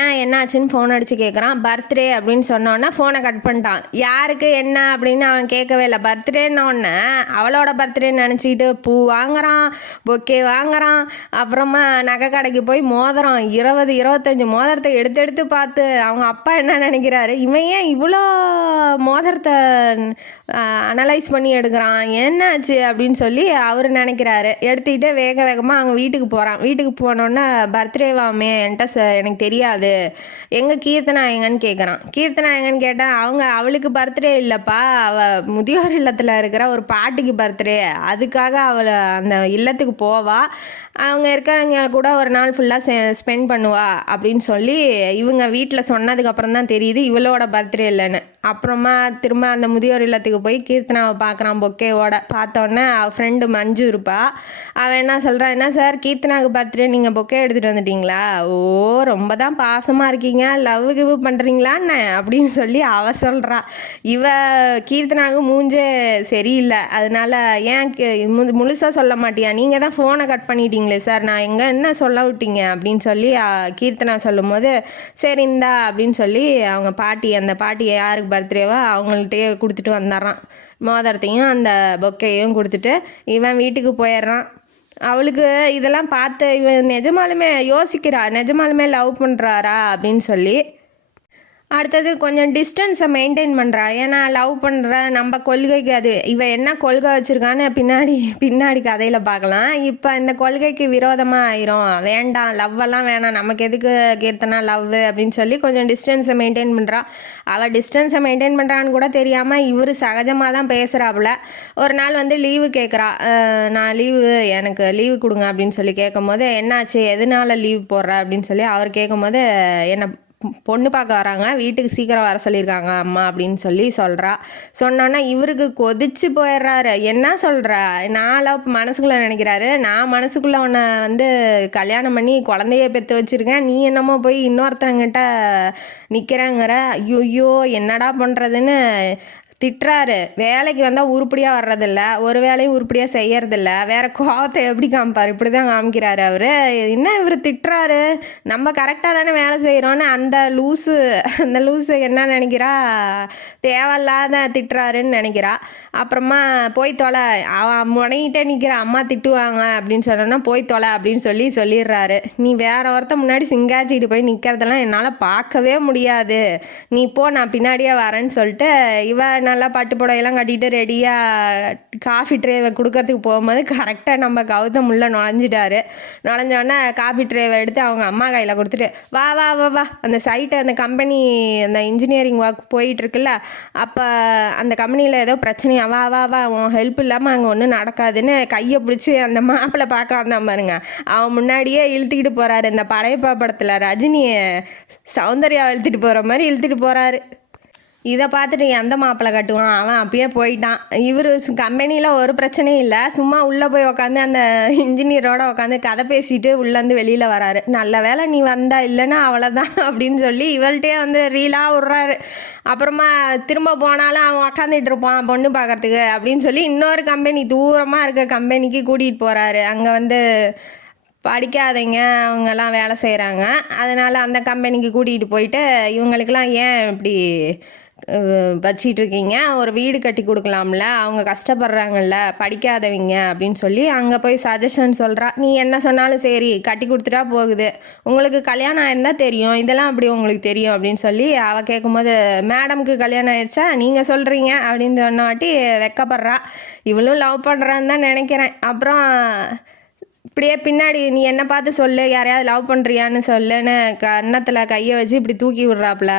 ஏன் என்னாச்சுன்னு ஃபோன் அடித்து கேட்குறான். பர்த்டே அப்படின்னு சொன்னோன்னே ஃபோனை கட் பண்ணிட்டான். யாருக்கு என்ன அப்படின்னு அவன் கேட்கவே இல்லை. பர்த்டேன்னொன்னே அவளோட பர்த்டேன்னு நினச்சிக்கிட்டு பூ வாங்குறான், பொக்கே வாங்குறான். அப்புறமா நகை கடைக்கு போய் மோதிரம் 20-25 மோதிரத்தை எடுத்து பார்த்து அவங்க அப்பா என்ன நினைக்கிறாரு, இவன் ஏன் இவ்வளோ மோதிரத்தை அனலைஸ் பண்ணி எடுக்கிறான், என்னாச்சு அப்படின்னு சொல்லி அவர் நினைக்கிறாரு. எடுத்துக்கிட்டு வேகமாக அவங்க வீட்டுக்கு போகிறான். வீட்டுக்கு போனோன்னே பர்த்டேவாமே என்கிட்ட எனக்கு தெரியாது, எங்கே கீர்த்தனா எங்கன்னு கேட்குறான். கீர்த்தனா எங்கன்னு கேட்டால் அவளுக்கு பர்த்டே இல்லைப்பா, அவள் முதியோர் இல்லத்தில் இருக்கிற ஒரு பாட்டிக்கு பர்த்டே, அதுக்காக அவள் அந்த இல்லத்துக்கு போவா, அவங்க இருக்கவங்க கூட ஒரு நாள் ஃபுல்லாக ஸ்பெண்ட் பண்ணுவா அப்படின்னு சொல்லி இவங்க வீட்டில் சொன்னதுக்கப்புறம் தான் தெரியுது இவளோட பர்த்டே இல்லைன்னு. அப்புறமா திரும்ப அந்த முதியோர் இல்லத்துக்கு போய் கீர்த்தனாவை பார்க்குறான் பொக்கேவோட. பார்த்தோன்னே அவள் ஃப்ரெண்டு மஞ்சு இருப்பா. அவன் என்ன சொல்கிறான், என்ன சார் கீர்த்தனாவுக்கு பர்த்டே நீங்கள் பொக்கே எடுத்துகிட்டு வந்துட்டீங்களா, ஓ ரொம்ப தான் பாசமாக இருக்கீங்க, லவ் கிவ் பண்ணுறீங்களான்னு அப்படின்னு சொல்லி அவள் சொல்கிறா. கீர்த்தனாவுக்கு மூஞ்சே சரியில்லை, அதனால் ஏன் முழுசாக சொல்ல மாட்டியா, நீங்கள் தான் ஃபோனை கட் பண்ணிட்டீங்களே சார், நான் என்ன சொல்ல விட்டீங்க அப்படின்னு சொல்லி கீர்த்தனா சொல்லும் போது சரி இந்தா அப்படின்னு சொல்லி அவங்க அந்த பாட்டியை யாருக்கு பர்த்டேவோ அவங்கள்ட்டே கொடுத்துட்டு வந்துடுறான். மோதிரத்தையும் அந்த பொக்கையும் கொடுத்துட்டு இவன் வீட்டுக்கு போயிடுறான். அவளுக்கு இதெல்லாம் பார்த்து இவன் நிஜமாலுமே லவ் பண்ணுறாரா அப்படின்னு சொல்லி அடுத்தது கொஞ்சம் டிஸ்டன்ஸை மெயின்டைன் பண்ணுறா. ஏன்னா லவ் பண்ணுற நம்ம கொள்கைக்கு அது என்ன கொள்கை வச்சுருக்கான்னு பின்னாடி கதையில் பார்க்கலாம். இப்போ இந்த கொள்கைக்கு விரோதமாக ஆயிரும், வேண்டாம் லவ்வெல்லாம் வேணாம், நமக்கு எதுக்கு கீர்த்தனா லவ் அப்படின்னு சொல்லி கொஞ்சம் டிஸ்டன்ஸை மெயின்டைன் பண்ணுறா. அவள் டிஸ்டன்ஸை மெயின்டைன் பண்ணுறான்னு கூட தெரியாமல் இவர் சகஜமாக தான் பேசுகிறாப்புல. ஒரு நாள் வந்து லீவு கேட்குறா, நான் எனக்கு லீவு கொடுங்க அப்படின்னு சொல்லி கேட்கும் போது என்னாச்சு, எதனால லீவ் போடுற அப்படின்னு சொல்லி அவர் கேட்கும் போது என்னை பொண்ணு பார்க்க வராங்க, வீட்டுக்கு சீக்கிரம் வர சொல்லியிருக்காங்க அம்மா அப்படின்னு சொல்கிறா. சொன்னோன்னா இவருக்கு கொதிச்சு போயிடுறாரு. என்ன சொல்கிற, நான் மனசுக்குள்ளே நினைக்கிறாரு, நான் மனசுக்குள்ளே உன்னை வந்து கல்யாணம் பண்ணி குழந்தைய பெற்று வச்சுருக்கேன், நீ என்னமோ போய் இன்னொருத்தங்கிட்ட நிற்கிறாங்கிற, ஐயோ என்னடா பண்ணுறதுன்னு திட்டுறாரு. வேலைக்கு வந்தால் உருப்படியாக வர்றதில்ல, ஒரு வேலையும் உருப்படியாக செய்யறதில்ல, வேற கோவத்தை எப்படி காமிப்பார்? இப்படி தான் காமிக்கிறாரு அவர். என்ன இவர் திட்டுறாரு? நம்ம கரெக்டாக தானே வேலை செய்கிறோன்னு அந்த லூஸு என்ன நினைக்கிறா, தேவையில்லாத திட்டுறாருன்னு நினைக்கிறா. அப்புறமா போய் தொலை, அவன் முனைகிட்டே நிற்கிற, அம்மா திட்டுவாங்க அப்படின்னு சொன்னோன்னா போய் தொலை அப்படின்னு சொல்லிடுறாரு. நீ வேற ஒருத்த முன்னாடி சிங்காச்சிட்டு போய் நிற்கிறதெல்லாம் என்னால் பார்க்கவே முடியாது, நீ போ, நான் பின்னாடியே வரேன்னு சொல்லிட்டு நல்லா பட்டு புடவையெல்லாம் கட்டிட்டு ரெடியாக காஃபி ட்ரேவை கொடுக்கறதுக்கு போகும்போது கரெக்டாக நம்ம கௌதம் உள்ள நுழைஞ்சோடனே காஃபி ட்ரேவை எடுத்து அவங்க அம்மா கையில் கொடுத்துட்டு வா வா வா வா அந்த சைட்டை, அந்த கம்பெனி, அந்த இன்ஜினியரிங் ஒர்க் போயிட்டுருக்குல்ல, அப்போ அந்த கம்பெனியில் ஏதோ பிரச்சனையா, வா வா வா உன் ஹெல்ப் இல்லாமல் அங்கே ஒன்றும் நடக்காதுன்னு கையை பிடிச்சி அந்த மாப்பிள்ளை பார்க்க வந்தான் பாருங்க. அவன் முன்னாடியே இழுத்துக்கிட்டு போகிறாரு. இந்த படையப்பா படத்தில் ரஜினியை சௌந்தர்யா இழுத்துட்டு போகிற மாதிரி இழுத்துட்டு போகிறாரு. இதை பார்த்துட்டு எந்த மாப்பிள்ளை கட்டுவான், அவன் அப்பயே போயிட்டான். இவர் கம்பெனியில் ஒரு பிரச்சனையும் இல்லை, சும்மா உள்ளே போய் உட்காந்து அந்த இன்ஜினியரோட உட்காந்து கதை பேசிட்டு உள்ளேருந்து வெளியில் வராரு. நல்ல வேலை நீ வந்தா, இல்லைன்னா அவ்வளோதான் அப்படின்னு சொல்லி இவள்கிட்டே ரீலாக விட்றாரு. அப்புறமா திரும்ப போனாலும் அவன் உக்காந்துட்டு இருப்பான் பொண்ணு பார்க்கறதுக்கு அப்படின்னு சொல்லி இன்னொரு கம்பெனி, தூரமாக இருக்க கம்பெனிக்கு கூட்டிகிட்டு போகிறாரு. அங்கே படிக்காதவங்க அவங்கெல்லாம் வேலை செய்கிறாங்க, அதனால் அந்த கம்பெனிக்கு கூட்டிகிட்டு போயிட்டு இவங்களுக்கெல்லாம் ஏன் இப்படி வச்சிட்ருக்கீங்க, ஒரு வீடு கட்டி கொடுக்கலாம்ல, அவங்க கஷ்டப்படுறாங்கல்ல படிக்காதவங்க அப்படின்னு சொல்லி அங்கே போய் சஜஷன் சொல்கிறா. நீ என்ன சொன்னாலும் சரி கட்டி கொடுத்துட்டா போகுது, உங்களுக்கு கல்யாணம் ஆயிருந்தால் தெரியும், இதெல்லாம் அப்படி உங்களுக்கு தெரியும் அப்படின்னு சொல்லி அவள் கேட்கும்போது, மேடம்க்கு கல்யாணம் ஆயிடுச்சா நீங்கள் சொல்கிறீங்க அப்படின்னு சொன்னாட்டி வெக்கப்படுறா. இவளும் லவ் பண்ணுறான்னு தான் நினைக்கிறேன். அப்புறம் இப்படியே பின்னாடி நீ என்ன பார்த்து சொல்லு, யாரையாவது லவ் பண்ணுறியான்னு சொல்லுன்னு கன்னத்தில் கையை வச்சு இப்படி தூக்கி விட்றாப்புல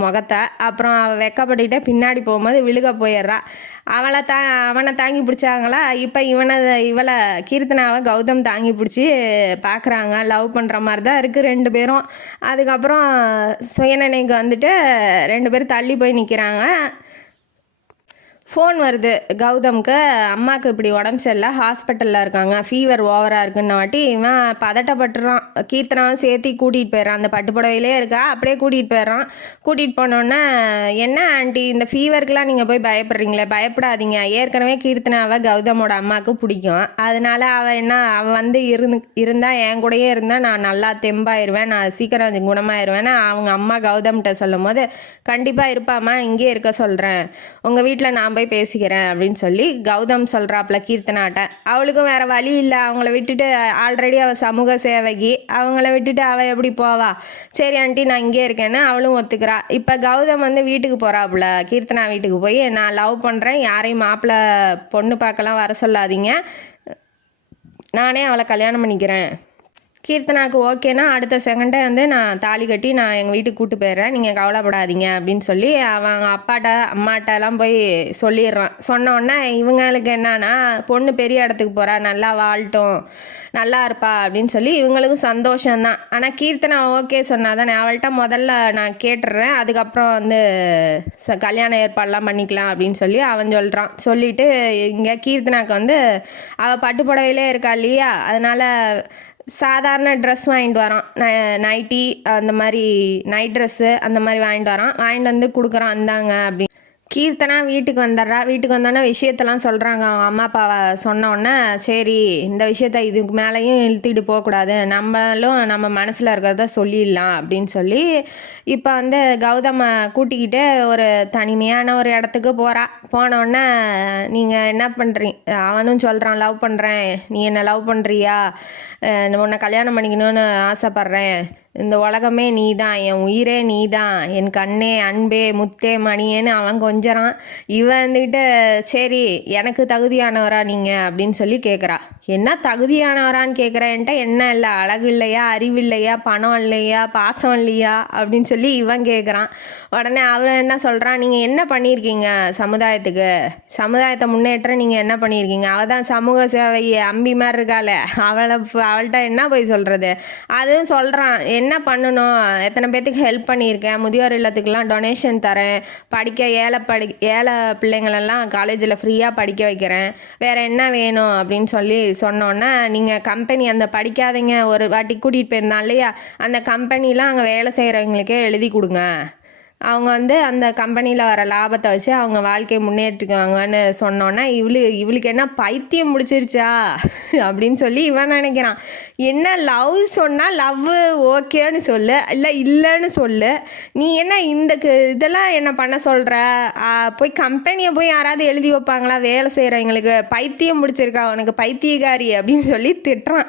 முகத்தை. அப்புறம் அவள் வெக்கப்பட்டுக்கிட்டே பின்னாடி போகும்போது விழுக போயிடுறா. அவனை தாங்கி பிடிச்சாங்களா, இப்போ இவளை கீர்த்தனாவை கௌதம் தாங்கி பிடிச்சி பார்க்குறாங்க. லவ் பண்ணுற மாதிரி தான் இருக்குது ரெண்டு பேரும். அதுக்கப்புறம் சுயநினைக்கு 2 பேரும் தள்ளி போய் நிற்கிறாங்க. ஃபோன் வருது கௌதம்க்கு, அம்மாவுக்கு இப்படி உடம்பு சரியில்லை, ஹாஸ்பிட்டலில் இருக்காங்க, ஃபீவர் ஓவராக இருக்குன்னு வாட்டி இவன் பதட்டப்பட்டுறான். கீர்த்தனாவும் சேர்த்து கூட்டிகிட்டு போயிடறான். அந்த பட்டுப்புடவையிலே இருக்கா, அப்படியே கூட்டிகிட்டு போயிடறான். கூட்டிகிட்டு போனோன்னே, என்ன ஆண்டி இந்த ஃபீவருக்கெலாம் நீங்கள் போய் பயப்படுறீங்களே, பயப்படாதீங்க, ஏற்கனவே கீர்த்தனாவை கௌதமோட அம்மாவுக்கு பிடிக்கும், அதனால் அவள் இருந்தால் என் கூடயே இருந்தால் நான் நல்லா தெம்பாயிருவேன், நான் சீக்கிரம் குணமாயிருவேன்னு அவங்க அம்மா கௌதம்கிட்ட சொல்லும் போது, கண்டிப்பாக இருப்பாம்மா, இங்கேயே இருக்க சொல்கிறேன், உங்கள் வீட்டில் நான் போய் பேசிக்கிறேன் அப்படின்னு சொல்லி கௌதம் சொல்கிறாப்புல கீர்த்தனாட்ட. அவளுக்கும் வேறு வழி இல்லை, அவங்கள விட்டுட்டு ஆல்ரெடி அவள் சமூக சேவகி, அவங்கள விட்டுட்டு அவள் எப்படி போவா, சரி ஆண்டி நான் இங்கே இருக்கேன்னு அவளும் ஒத்துக்கிறா. இப்போ கௌதம் வீட்டுக்கு போகிறாப்புல, கீர்த்தனா வீட்டுக்கு போய் நான் லவ் பண்ணுறேன், யாரையும் மாப்பிள்ளை பொண்ணு பார்க்கலாம் வர சொல்லாதீங்க, நானே அவளை கல்யாணம் பண்ணிக்கிறேன், கீர்த்தனாவுக்கு ஓகேனா அடுத்த செகண்டே நான் தாலி கட்டி நான் எங்கள் வீட்டுக்கு கூப்பிட்டு போயிடுறேன், நீங்கள் கவலைப்படாதீங்க அப்படின்னு சொல்லி அவங்க அம்மாட்டெல்லாம் போய் சொல்லிடுறான். சொன்னோடனே இவங்களுக்கு என்னன்னா, பொண்ணு பெரிய இடத்துக்கு போகிறா, நல்லா வாழட்டும், நல்லா இருப்பா அப்படின்னு சொல்லி இவங்களுக்கும் சந்தோஷம்தான். ஆனால் கீர்த்தனா ஓகே சொன்னால் தானே, அவள்கிட்ட முதல்ல நான் கேட்டுடுறேன், அதுக்கப்புறம் கல்யாண ஏற்பாடெலாம் பண்ணிக்கலாம் அப்படின்னு சொல்லி அவன் சொல்கிறான். சொல்லிவிட்டு இங்கே கீர்த்தனாவுக்கு அவள் பட்டு புடவையிலே இருக்கா இல்லையா, அதனால் சாதாரண ட்ரெஸ் வாங்கிட்டு வரான், நைட்டி அந்த மாதிரி, நைட் ட்ரெஸ்ஸு அந்த மாதிரி வாங்கிட்டு கொடுக்குறான், அந்தாங்க அப்படி. கீர்த்தனா வீட்டுக்கு வந்துடுறா. வீட்டுக்கு வந்தோடனே விஷயத்தெல்லாம் சொல்கிறாங்க அவங்க அம்மா அப்பாவை. சொன்னோடனே சரி இந்த விஷயத்த இதுக்கு மேலேயும் இழுத்துக்கிட்டு போகக்கூடாது, நம்மளும் நம்ம மனசில் இருக்கிறத சொல்லிடலாம் அப்படின்னு சொல்லி இப்போ கௌதமை கூட்டிக்கிட்டு ஒரு தனிமையான ஒரு இடத்துக்கு போகிறா. போனோடனே நீங்கள் என்ன பண்ணுறீங்க, அவனும் சொல்கிறான் லவ் பண்ணுறேன், நீ என்ன லவ் பண்ணுறியா, உன்னை கல்யாணம் பண்ணிக்கணும்னு ஆசைப்பட்றேன், இந்த உலகமே நீ தான், என் உயிரே நீ தான், என் கண்ணே அன்பே முத்தே மணியேன்னு அவன் கொஞ்சறான். இவன் சரி எனக்கு தகுதியானவரா நீங்கள் அப்படின்னு சொல்லி கேட்குறா. என்ன தகுதியானவரான்னு கேட்குறேன்ட்ட, என்ன இல்லை, அழகு இல்லையா, அறிவு இல்லையா, பணம் இல்லையா, பாசம் இல்லையா அப்படின்னு சொல்லி இவன் கேட்குறான். உடனே அவன் என்ன சொல்கிறான், நீங்கள் என்ன பண்ணியிருக்கீங்க சமுதாயத்துக்கு, சமுதாயத்தை முன்னேற்ற நீங்கள் என்ன பண்ணியிருக்கீங்க, அவள் தான் சமூக சேவை அம்பி மாதிரி இருக்காளே, அவள்கிட்ட என்ன போய் சொல்கிறது, அதுவும் சொல்கிறான். என்ன பண்ணணும், எத்தனை பேர்த்துக்கு ஹெல்ப் பண்ணியிருக்கேன், முதியோர் இல்லத்துக்கெல்லாம் டொனேஷன் தரேன், ஏழை பிள்ளைங்களெல்லாம் காலேஜில் ஃப்ரீயாக படிக்க வைக்கிறேன், வேறு என்ன வேணும் அப்படின்னு சொல்லி சொன்னோன்னே, நீங்கள் கம்பெனி படிக்காதீங்க ஒரு வாட்டி கூட்டிகிட்டு போயிருந்தான் இல்லையா, அந்த கம்பெனிலாம் அங்கே வேலை செய்கிறவங்களுக்கே எழுதி கொடுங்க, அவங்க வந்து அந்த கம்பெனியில் வர லாபத்தை வச்சு அவங்க வாழ்க்கையை முன்னேற்றிக்குவாங்கன்னு சொன்னோன்னா இவளுக்கு என்ன பைத்தியம் முடிச்சிருச்சா அப்படின்னு சொல்லி இவன் நினைக்கிறான். என்ன லவ் சொன்னால் லவ் ஓகேன்னு சொல்லு, இல்லை இல்லைன்னு சொல்லு. நீ என்ன இதெல்லாம் என்ன பண்ண சொல்கிற? போய் கம்பெனியை போய் யாராவது எழுதி வைப்பாங்களா வேலை செய்கிறவங்களுக்கு? பைத்தியம் முடிச்சிருக்கா உனக்கு, பைத்தியக்காரி அப்படின்னு சொல்லி திட்டுறான்.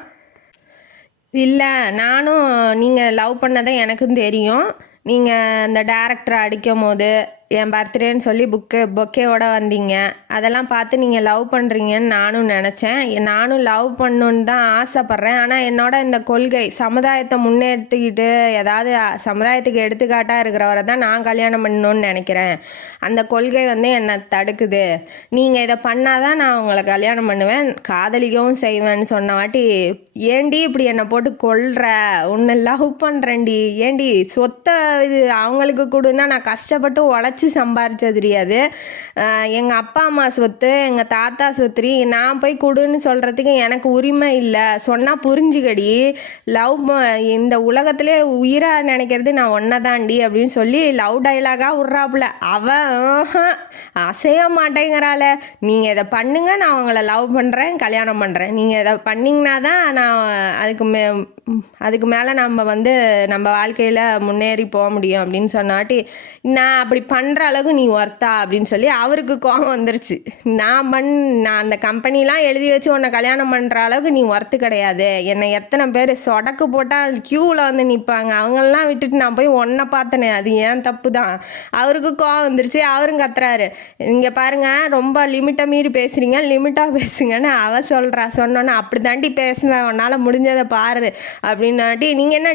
இல்லை, நானும் நீங்கள் லவ் பண்ணதான் எனக்கும் தெரியும். நீங்கள் அந்த டேரக்டரை அடிக்கும் போது என் பர்த்டேன்னு சொல்லி பொக்கேவோட வந்தீங்க. அதெல்லாம் பார்த்து நீங்கள் லவ் பண்ணுறீங்கன்னு நானும் நினச்சேன். நானும் லவ் பண்ணணுன்னு தான் ஆசைப்பட்றேன். ஆனால் என்னோட இந்த கொள்கை சமுதாயத்தை முன்னேற்றிக்கிட்டு ஏதாவது சமுதாயத்துக்கு எடுத்துக்காட்டாக இருக்கிறவரை தான் நான் கல்யாணம் பண்ணணுன்னு நினைக்கிறேன். அந்த கொள்கை வந்து என்னை தடுக்குது. நீங்கள் இதை பண்ணாதான் நான் உங்களை கல்யாணம் பண்ணுவேன், காதலிக்கவும் செய்வேன்னு சொன்ன வாட்டி, ஏண்டி இப்படி என்னை போட்டு கொல்ற? உன்னை லவ் பண்ணுறேன்டி, ஏண்டி சொத்தை இது அவங்களுக்கு கொடுன்னா நான் கஷ்டப்பட்டு உழைச்சி சம்பாரிச்சது தெரியாது. எங்கள் அப்பா அம்மா சொத்து, எங்கள் தாத்தா சொத்து நான் போய் கொடுன்னு சொல்கிறதுக்கு எனக்கு உரிமை இல்லை. சொன்னால் புரிஞ்சுக்கடி. இந்த உலகத்திலே உயிராக நினைக்கிறது நான் ஒன்னதாண்டி அப்படின்னு சொல்லி லவ் டைலாகாக விட்றாப்புல. அவன் அசைய மாட்டேங்கிறாள். நீங்கள் இதை பண்ணுங்க, நான் உங்களை லவ் பண்ணுறேன், கல்யாணம் பண்ணுறேன். நீங்கள் இதை பண்ணிங்கன்னா தான் நான் அதுக்கு மேலே நம்ம வாழ்க்கையில் முன்னேறி போக முடியும் அப்படின்னு சொன்னாட்டி, நான் அப்படி பண்ணுற அளவுக்கு நீ ஒர்த்தா அப்படின்னு சொல்லி அவருக்கு கோபம் வந்துருச்சு. நான் அந்த கம்பெனிலாம் எழுதி வச்சு உன்னை கல்யாணம் பண்ணுற அளவுக்கு நீ ஒர்த்து கிடையாது. என்னை எத்தனை பேர் சொடக்கு போட்டால் க்யூவில் வந்து நிற்பாங்க, அவங்களெலாம் விட்டுட்டு நான் போய் ஒன்றை பார்த்தனே, அது ஏன் தப்பு தான். அவருக்கு கோபம் வந்துருச்சு. அவரும் கத்துறாரு, இங்கே பாருங்கள், ரொம்ப லிமிட்டை மீறி பேசுகிறீங்க, லிமிட்டாக பேசுங்கன்னு அவ சொன்னோன்னே அப்படி தாண்டி பேசுவேன், உன்னால் முடிஞ்சதை பாரு அப்படின்னாட்டி, நீங்கள் என்ன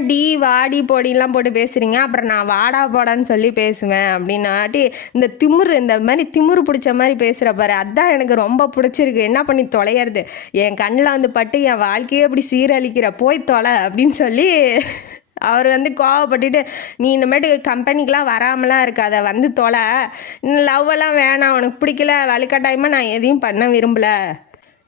வாடி போடிலாம் போட்டு பேசுகிறீங்க, அப்புறம் நான் வாடா போடான்னு சொல்லி பேசுவேன் அப்படின்னாட்டி, இந்த மாதிரி திமுரு பிடிச்ச மாதிரி பேசுகிற பாரு, அதுதான் எனக்கு ரொம்ப பிடிச்சிருக்கு. என்ன பண்ணி தொலைகிறது? என் கண்ணில் வந்து பட்டு என் வாழ்க்கையே இப்படி சீரழிக்கிற, போய் தொலை அப்படின்னு சொல்லி அவர் வந்து கோவப்பட்டுட்டு, நீ இனிமேட்டு கம்பெனிக்கெலாம் வராமலாம் இருக்காத, வந்து தொலை, லவ்வெல்லாம் வேணாம், உனக்கு பிடிக்கல, வலுக்கட்டாயமாக நான் எதையும் பண்ண விரும்பலை,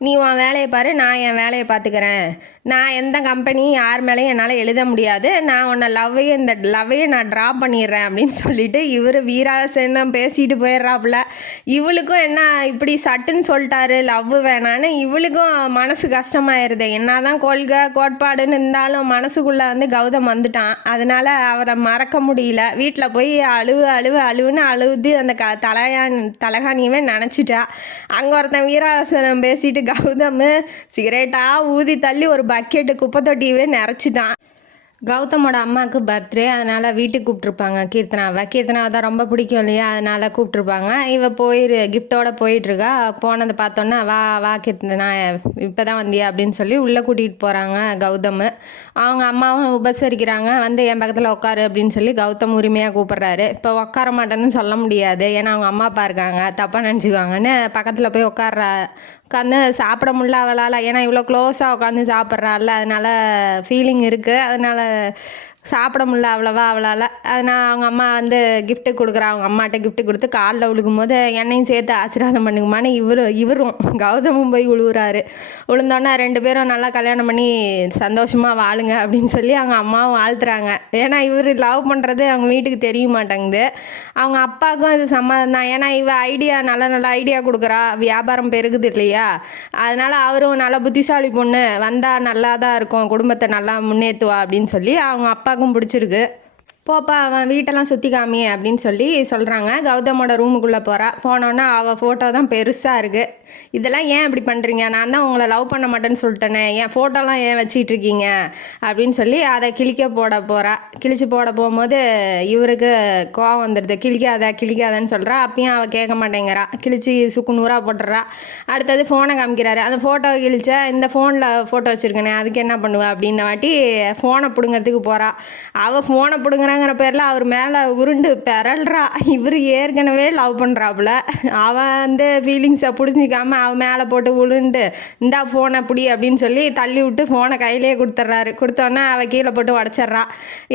நீ உன் வேலையை பாரு, நான் என் வேலையை பார்த்துக்கிறேன். நான் எந்த கம்பெனி யார் மேலேயும் என்னால் எழுத முடியாது. நான் உன்னை இந்த லவ்வையே நான் ட்ரா பண்ணிடுறேன் அப்படின்னு சொல்லிட்டு இவர் வீராசனம் பேசிட்டு போயிடுறாப்புல. இவளுக்கும் என்ன இப்படி சட்டுன்னு சொல்லிட்டாரு லவ் வேணான்னு, இவளுக்கும் மனசு கஷ்டமாயிருது. என்ன தான் கோட்பாடுன்னு இருந்தாலும் மனசுக்குள்ளே வந்து கௌதம் வந்துட்டான். அதனால் அவரை மறக்க முடியல. வீட்டில் போய் அழுவுன்னு அழுவுது அந்த தலகாணியவே நினச்சிட்டா. அங்கே ஒருத்தன் வீராசனம் பேசிட்டு கௌதம் சிகரெட்டா ஊதி தள்ளி ஒரு பக்கெட்டு குப்பை தொட்டியவே நிறச்சிட்டான். கௌதமோட அம்மாவுக்கு பர்த்டே, அதனால் வீட்டுக்கு கூப்பிட்ருப்பாங்க கீர்த்தனாவை தான் ரொம்ப பிடிக்கும் இல்லையா, அதனால் கூப்பிட்ருப்பாங்க. இவள் கிஃப்டோடு போயிட்டுருக்கா. போனதை பார்த்தோன்னா, வா கீர்த்தனா, இப்போ தான் வந்தியா அப்படின்னு சொல்லி உள்ளே கூட்டிகிட்டு போகிறாங்க கௌதம். அவங்க அம்மாவும் உபசரிக்கிறாங்க. வந்து என் பக்கத்தில் உட்காரு அப்படின்னு சொல்லி கௌதம் உரிமையாக கூப்பிட்றாரு. இப்போ உட்கார மாட்டேன்னு சொல்ல முடியாது, ஏன்னா அவங்க அம்மா அப்பா இருக்காங்க, தப்பாக நினச்சிக்குவாங்கன்னு பக்கத்தில் போய் உட்காந்து சாப்பிட முடியல அவளால். ஏன்னா இவ்வளோ க்ளோஸாக உட்காந்து சாப்பிட்றாள், அதனால் ஃபீலிங் இருக்குது. அதனால் சாப்பிட முடியல அவ்வளவா அவளால். அதனால் அவங்க அம்மா வந்து கிஃப்ட்டு கொடுக்குறா. அவங்க அம்மாட்ட கிஃப்ட்டு கொடுத்து காலில் விழுகும் போது என்னையும் சேர்த்து ஆசீர்வாதம் பண்ணுங்கம்மான்னு இவரும் கௌதமும் போய் விழுவுறாரு. விழுந்தோன்னே 2 பேரும் நல்லா கல்யாணம் பண்ணி சந்தோஷமாக வாழுங்க அப்படின்னு சொல்லி அவங்க அம்மாவும் வாழ்த்துறாங்க. ஏன்னா இவர் லவ் பண்ணுறது அவங்க வீட்டுக்கு தெரிய மாட்டேங்குது. அவங்க அப்பாவுக்கும் இது சம்மதம் தான். ஏன்னா நல்ல ஐடியா கொடுக்குறா, வியாபாரம் பெருகுது இல்லையா, அதனால் அவரும் நல்ல புத்திசாலி பொண்ணு, வந்தால் நல்லா தான் இருக்கும், குடும்பத்தை நல்லா முன்னேற்றுவா அப்படின்னு சொல்லி அவங்க அப்பாவுக்கும் பிடிச்சிருக்கு. போப்பா அவன் வீட்டெல்லாம் சுற்றி காமி அப்படின்னு சொல்கிறாங்க. கௌதமோட ரூமுக்குள்ளே போனோன்னா அவள் ஃபோட்டோ தான் பெருசாக இருக்குது. இதெல்லாம் ஏன் இப்படி பண்ணுறீங்க, நான் தான் உங்களை லவ் பண்ண மாட்டேன்னு சொல்லிட்டேனே, என் ஃபோட்டோலாம் ஏன் வச்சிட்ருக்கீங்க அப்படின்னு சொல்லி அதை கிழிச்சு போட போகும்போது இவருக்கு கோவம் வந்துடுது. கிழிக்காதன்னு சொல்கிறா. அப்பயும் அவள் கேட்க மாட்டேங்கிறா. கிழிச்சு நூறாக போட்டுறா. அடுத்தது ஃபோனை காமிக்கிறாரு. அந்த ஃபோட்டோ கிழிச்ச, இந்த ஃபோனில் ஃபோட்டோ வச்சுருக்கேனே அதுக்கு என்ன பண்ணுவேன் அப்படின்ன வாட்டி ஃபோனை பிடுங்கிறதுக்கு போகிறா. அவள் ஃபோனை பிடுங்குறாங்கிற பேரில் அவர் மேலே உருண்டு பெறல்றா. இவர் ஏற்கனவே லவ் பண்ணுறாப்புல. அவன் வந்து ஃபீலிங்ஸை பிடிச்சிக்காம அவன் மேலே போட்டு உருண்டு, இந்தா ஃபோனை பிடி அப்படின்னு சொல்லி தள்ளி விட்டு ஃபோனை கையிலே கொடுத்துட்றாரு. கொடுத்தோன்னே அவள் கீழே போட்டு உடச்சிட்றா.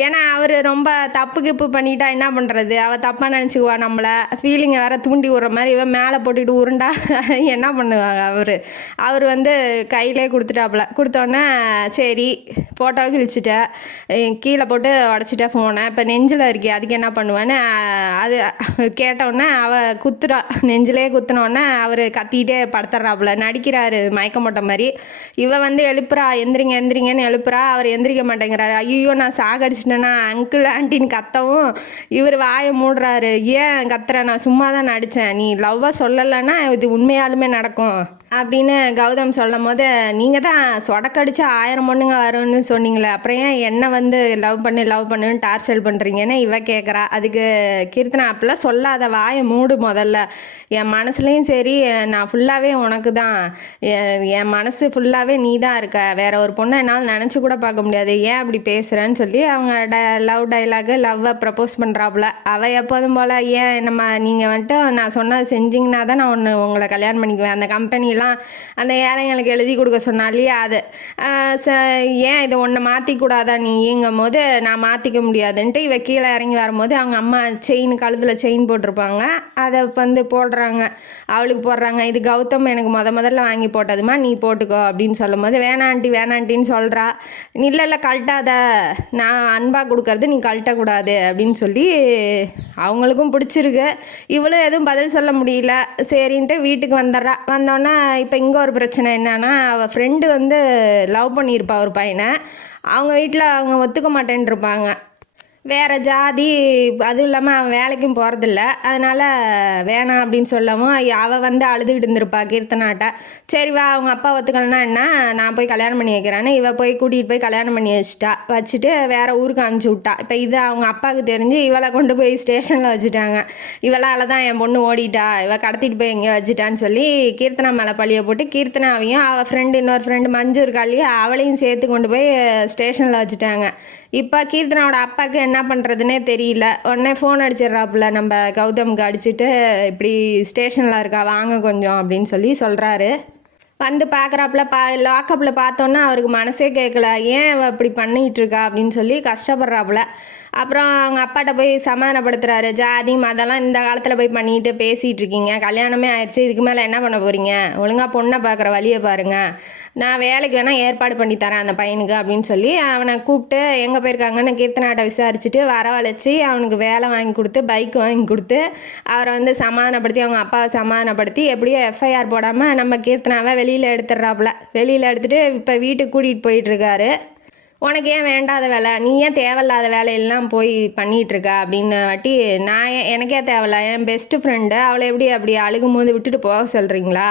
ஏன்னா அவர் ரொம்ப தப்பு பண்ணிட்டா என்ன பண்ணுறது, அவள் தப்பாக நினச்சிக்குவா நம்மளை, ஃபீலிங்கை வேற தூண்டி விடுற மாதிரி. இவன் மேலே போட்டுக்கிட்டு உருண்டா என்ன பண்ணுவாங்க. அவர் வந்து கையிலே கொடுத்துட்டாப்புல. கொடுத்தோன்னே சரி ஃபோட்டோ கிழிச்சிட்ட, கீழே போட்டு உடச்சிட்ட ஃபோனை, பண்ணுவேன், இப்போ நெஞ்சில் இருக்கே அதுக்கு என்ன பண்ணுவேன்னு அது கேட்டவுடனே குத்துறா, நெஞ்சிலே குத்துனோடனே அவர் கத்திக்கிட்டே படுத்துட்றாப்புல, நடிக்கிறாரு மயக்க போட்ட மாதிரி. எழுப்புறா, எந்திரிங்க எந்திரிங்கன்னு எழுப்புறா, அவர் எந்திரிக்க மாட்டேங்கிறாரு. ஐயோ நான் சாகடிச்சிட்டேன்னா அங்கிள் ஆண்டின்னு கத்தவும் இவர் வாயை மூடுறாரு. ஏன் கத்துற, நான் சும்மா தான் நடித்தேன், நீ லவ்வாக சொல்லலைன்னா இது உண்மையாலுமே நடக்கும் அப்படின்னு கௌதம் சொல்லும் போது, நீங்கள் தான் சொடக்கடிச்சு 1000 பொண்ணுங்க வரும்னு சொன்னீங்களே, அப்புறம் ஏன் என்னை லவ் பண்ணுன்னு டார்ச்சர் பண்ணுறீங்கன்னு கேட்குறா. அதுக்கு கீர்த்தனா, அப்படிலாம் சொல்லாத, வாயை மூடு முதல்ல, என் மனசுலேயும் சரி நான் ஃபுல்லாகவே உனக்கு தான், என் மனசு ஃபுல்லாகவே நீ தான் இருக்க, வேற ஒரு பொண்ணை என்னால் நினச்சி கூட பார்க்க முடியாது, ஏன் அப்படி பேசுகிறேன்னு சொல்லி அவங்க லவ் டைலாகு லவ்வை ப்ரப்போஸ் பண்ணுறாப்புல. அவள் எப்போதும் போல், ஏன் நீங்கள் நான் சொன்னது செஞ்சிங்கன்னா தான் நான் உங்களை கல்யாணம் பண்ணிக்குவேன், அந்த கம்பெனிலாம் அந்த ஏழைங்களுக்கு எழுதி கொடுக்க சொன்னா இல்லையா, அது ஏன் இதை ஒன்றை மாற்றிக்கூடாதா நீங்கும் போது, நான் மாற்றிக்க முடியாதுன்ட்டு கீழே இறங்கி வரும்போது அவங்க அம்மா கழுத்தில் செயின் போட்டிருப்பாங்க, அதை போடுறாங்க, அவளுக்கு போடுறாங்க. இது கௌதம் எனக்கு முதல்ல வாங்கி போட்டதுமா, நீ போட்டுக்கோ அப்படின்னு சொல்லும் போது, வேணாண்டின்னு சொல்கிறா. இல்லை கழட்டாத, நான் அன்பாக கொடுக்கறது நீ கழட்டக்கூடாது அப்படின்னு சொல்லி அவங்களுக்கும் பிடிச்சிருக்கு. இவளும் எதுவும் பதில் சொல்ல முடியல, சரின்ட்டு வீட்டுக்கு வந்துடுறா. வந்தோடனே இப்போ இங்கே ஒரு பிரச்சனை என்னன்னா, அவள் ஃப்ரெண்டு லவ் பண்ணியிருப்பா ஒரு பையனை, அவங்க வீட்டில் அவங்க ஒத்துக்க மாட்டேன்னு இருப்பாங்க, வேறு ஜாதி, அதுவும் இல்லாமல் அவன் வேலைக்கும் போகிறதில்ல, அதனால் வேணாம் அப்படின்னு சொல்லவும் அவள் அழுதுகிட்டு இருந்திருப்பா கீர்த்தனாட்ட. சரி வா, அவங்க அப்பா ஒத்துக்கலன்னா என்ன, நான் போய் கல்யாணம் பண்ணி வைக்கிறேன்னு கூட்டிகிட்டு போய் கல்யாணம் பண்ணி வச்சுட்டு வேறு ஊருக்கு அனுப்பிச்சி விட்டா. இப்போ இது அவங்க அப்பாவுக்கு தெரிஞ்சு இவளை கொண்டு போய் ஸ்டேஷனில் வச்சுட்டாங்க. இவளால் தான் என் பொண்ணு ஓடிட்டா, கடத்திட்டு போய் எங்கேயோ வச்சுட்டான்னு சொல்லி கீர்த்தனா மேலே பழியை போட்டு கீர்த்தனாவையும் அவள் இன்னொரு ஃப்ரெண்டு மஞ்சு இருக்கா இல்லையா, அவளையும் சேர்த்து கொண்டு போய் ஸ்டேஷனில் வச்சுட்டாங்க. இப்போ கீர்த்தனாவோட அப்பாவுக்கு என்ன பண்ணுறதுனே தெரியல. உடனே ஃபோன் அடிச்சிடுறாப்புல நம்ம கௌதமுக்கு, அடிச்சுட்டு இப்படி ஸ்டேஷனில் இருக்கா வாங்க கொஞ்சம் அப்படின்னு சொல்கிறாரு. பார்க்குறாப்புல லாக்கப்பில் பார்த்தோன்னா அவருக்கு மனசே கேட்கல, ஏன் இப்படி பண்ணிகிட்டு இருக்கா அப்படின்னு சொல்லி கஷ்டப்படுறாப்புல. அப்புறம் அவங்க அப்பாட்ட போய் சமாதானப்படுத்துகிறாரு. ஜாதி மதம்லாம் இந்த காலத்தில் போய் பண்ணிட்டு பேசிகிட்டு இருக்கீங்க, கல்யாணமே ஆயிடுச்சு, இதுக்கு மேலே என்ன பண்ண போகிறீங்க, ஒழுங்காக பொண்ணை பார்க்குற வழியை பாருங்கள், நான் வேலைக்கு வேணால் ஏற்பாடு பண்ணி தரேன் அந்த பையனுக்கு அப்படின்னு சொல்லி அவனை கூப்பிட்டு எங்கே போயிருக்காங்கன்னு கீர்த்தனாட்ட விசாரிச்சுட்டு வரவழைச்சி அவனுக்கு வேலை வாங்கி கொடுத்து பைக் வாங்கி கொடுத்து அவரை சமாதானப்படுத்தி அவங்க அப்பாவை சமாதானப்படுத்தி எப்படியோ எஃப்ஐஆர் போடாமல் நம்ம கீர்த்தனாவை வெளியில் எடுத்துடுறாப்புல. வெளியில் எடுத்துகிட்டு இப்போ வீட்டுக்கு கூட்டிகிட்டு போயிட்டுருக்காரு. உனக்கு ஏன் வேண்டாத வேலை, நீ ஏன் தேவையில்லாத வேலையெல்லாம் போய் பண்ணிகிட்ருக்க அப்படின்னு நான் எனக்கே தேவையில்ல, என் பெஸ்ட்டு ஃப்ரெண்டு அவளை அப்படி அழுகும் போது விட்டுட்டு போக சொல்கிறீங்களா,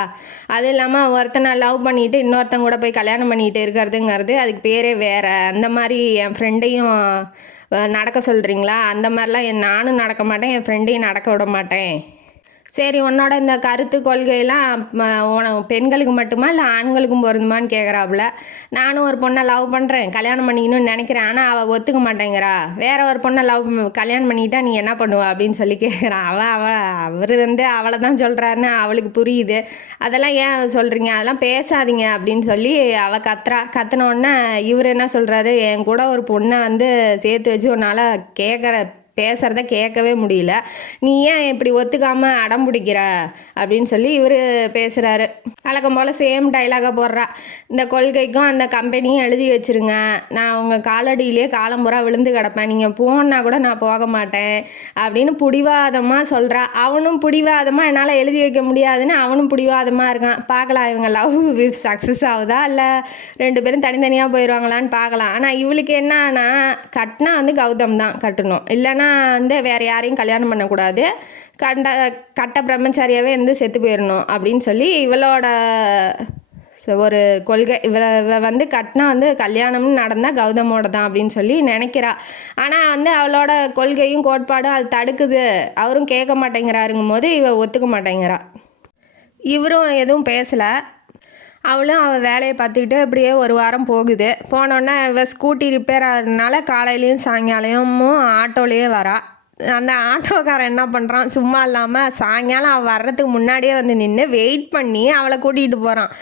அதுவும் இல்லாமல் ஒருத்தனை லவ் பண்ணிவிட்டு இன்னொருத்தன் கூட போய் கல்யாணம் பண்ணிகிட்டு இருக்கிறதுங்கிறது அதுக்கு பேரே வேறு, அந்த மாதிரி என் ஃப்ரெண்டையும் நடக்க சொல்கிறீங்களா, அந்த மாதிரிலாம் நானும் நடக்க மாட்டேன், என் ஃப்ரெண்டையும் நடக்க விட மாட்டேன். சரி, உன்னோட இந்த கருத்து கொள்கையெல்லாம் பெண்களுக்கு மட்டுமா இல்லை ஆண்களுக்கும் பொருந்துமான்னு கேட்குறாப்புல. நானும் ஒரு பொண்ணை லவ் பண்ணுறேன், கல்யாணம் பண்ணிக்கணும்னு நினைக்கிறேன், ஆனால் அவள் ஒத்துக்க மாட்டேங்கிறா, வேற ஒரு பொண்ணை கல்யாணம் பண்ணிக்கிட்டா நீ என்ன பண்ணுவா அப்படின்னு சொல்லி கேட்குறான். அவர் அவளை தான் சொல்கிறாருன்னு அவளுக்கு புரியுது. அதெல்லாம் ஏன் சொல்கிறீங்க, அதெல்லாம் பேசாதீங்க அப்படின்னு சொல்லி அவள் கத்துனோடனே இவர் என்ன சொல்கிறாரு, என் கூட ஒரு பொண்ணை சேர்த்து வச்சு உன்னால் பேசுகிறத கேட்கவே முடியல, நீ ஏன் இப்படி ஒத்துக்காமல் அடம் பிடிக்கிற அப்படின்னு சொல்லி இவர் பேசுகிறாரு. வழக்கம் போல் சேம் டைலாக போடுறா. இந்த கொள்கைக்கும் அந்த கம்பெனியும் எழுதி வச்சுருங்க, நான் உங்கள் காலடியிலே காலம்புறா விழுந்து கிடப்பேன், நீங்கள் போனால் கூட நான் போக மாட்டேன் அப்படின்னு பிடிவாதமாக சொல்கிறா. அவனும் பிடிவாதமாக என்னால் எழுதி வைக்க முடியாதுன்னு அவனும் பிடிவாதமாக இருக்கான். பார்க்கலாம் இவங்க லவ் சக்ஸஸ் ஆகுதா இல்லை 2 பேரும் தனித்தனியாக போயிடுவாங்களான்னு பார்க்கலாம். ஆனால் இவளுக்கு என்னன்னா, கட்டினா கௌதம் தான் கட்டணும், இல்லைன்னா வேறு யாரையும் கல்யாணம் பண்ணக்கூடாது, கட்ட பிரம்மச்சாரியாகவே செத்து போயிடணும் அப்படின்னு சொல்லி இவளோட ஒரு கொள்கை. இவ கட்டினா கல்யாணம்னு நடந்தால் கௌதமோட தான் அப்படின்னு சொல்லி நினைக்கிறா. ஆனால் அவளோட கொள்கையும் கோட்பாடும் அது தடுக்குது, அவரும் கேட்க மாட்டேங்கிறாருங்கும் போது இவ ஒத்துக்க மாட்டேங்கிறா. இவரும் எதுவும் பேசலை. அவளும் அவள் வேலையை பார்த்துக்கிட்டு அப்படியே ஒரு வாரம் போகுது. போனோடனே இவள் ஸ்கூட்டி ரிப்பேர் ஆகிறதுனால காலையிலையும் சாயங்காலமும் ஆட்டோலேயே வரா. அந்த ஆட்டோக்காரன் என்ன பண்ணுறான், சும்மா இல்லாமல் சாயங்காலம் அவள் வர்றதுக்கு முன்னாடியே வந்து நின்று வெயிட் பண்ணி அவளை கூட்டிகிட்டு போகிறான்.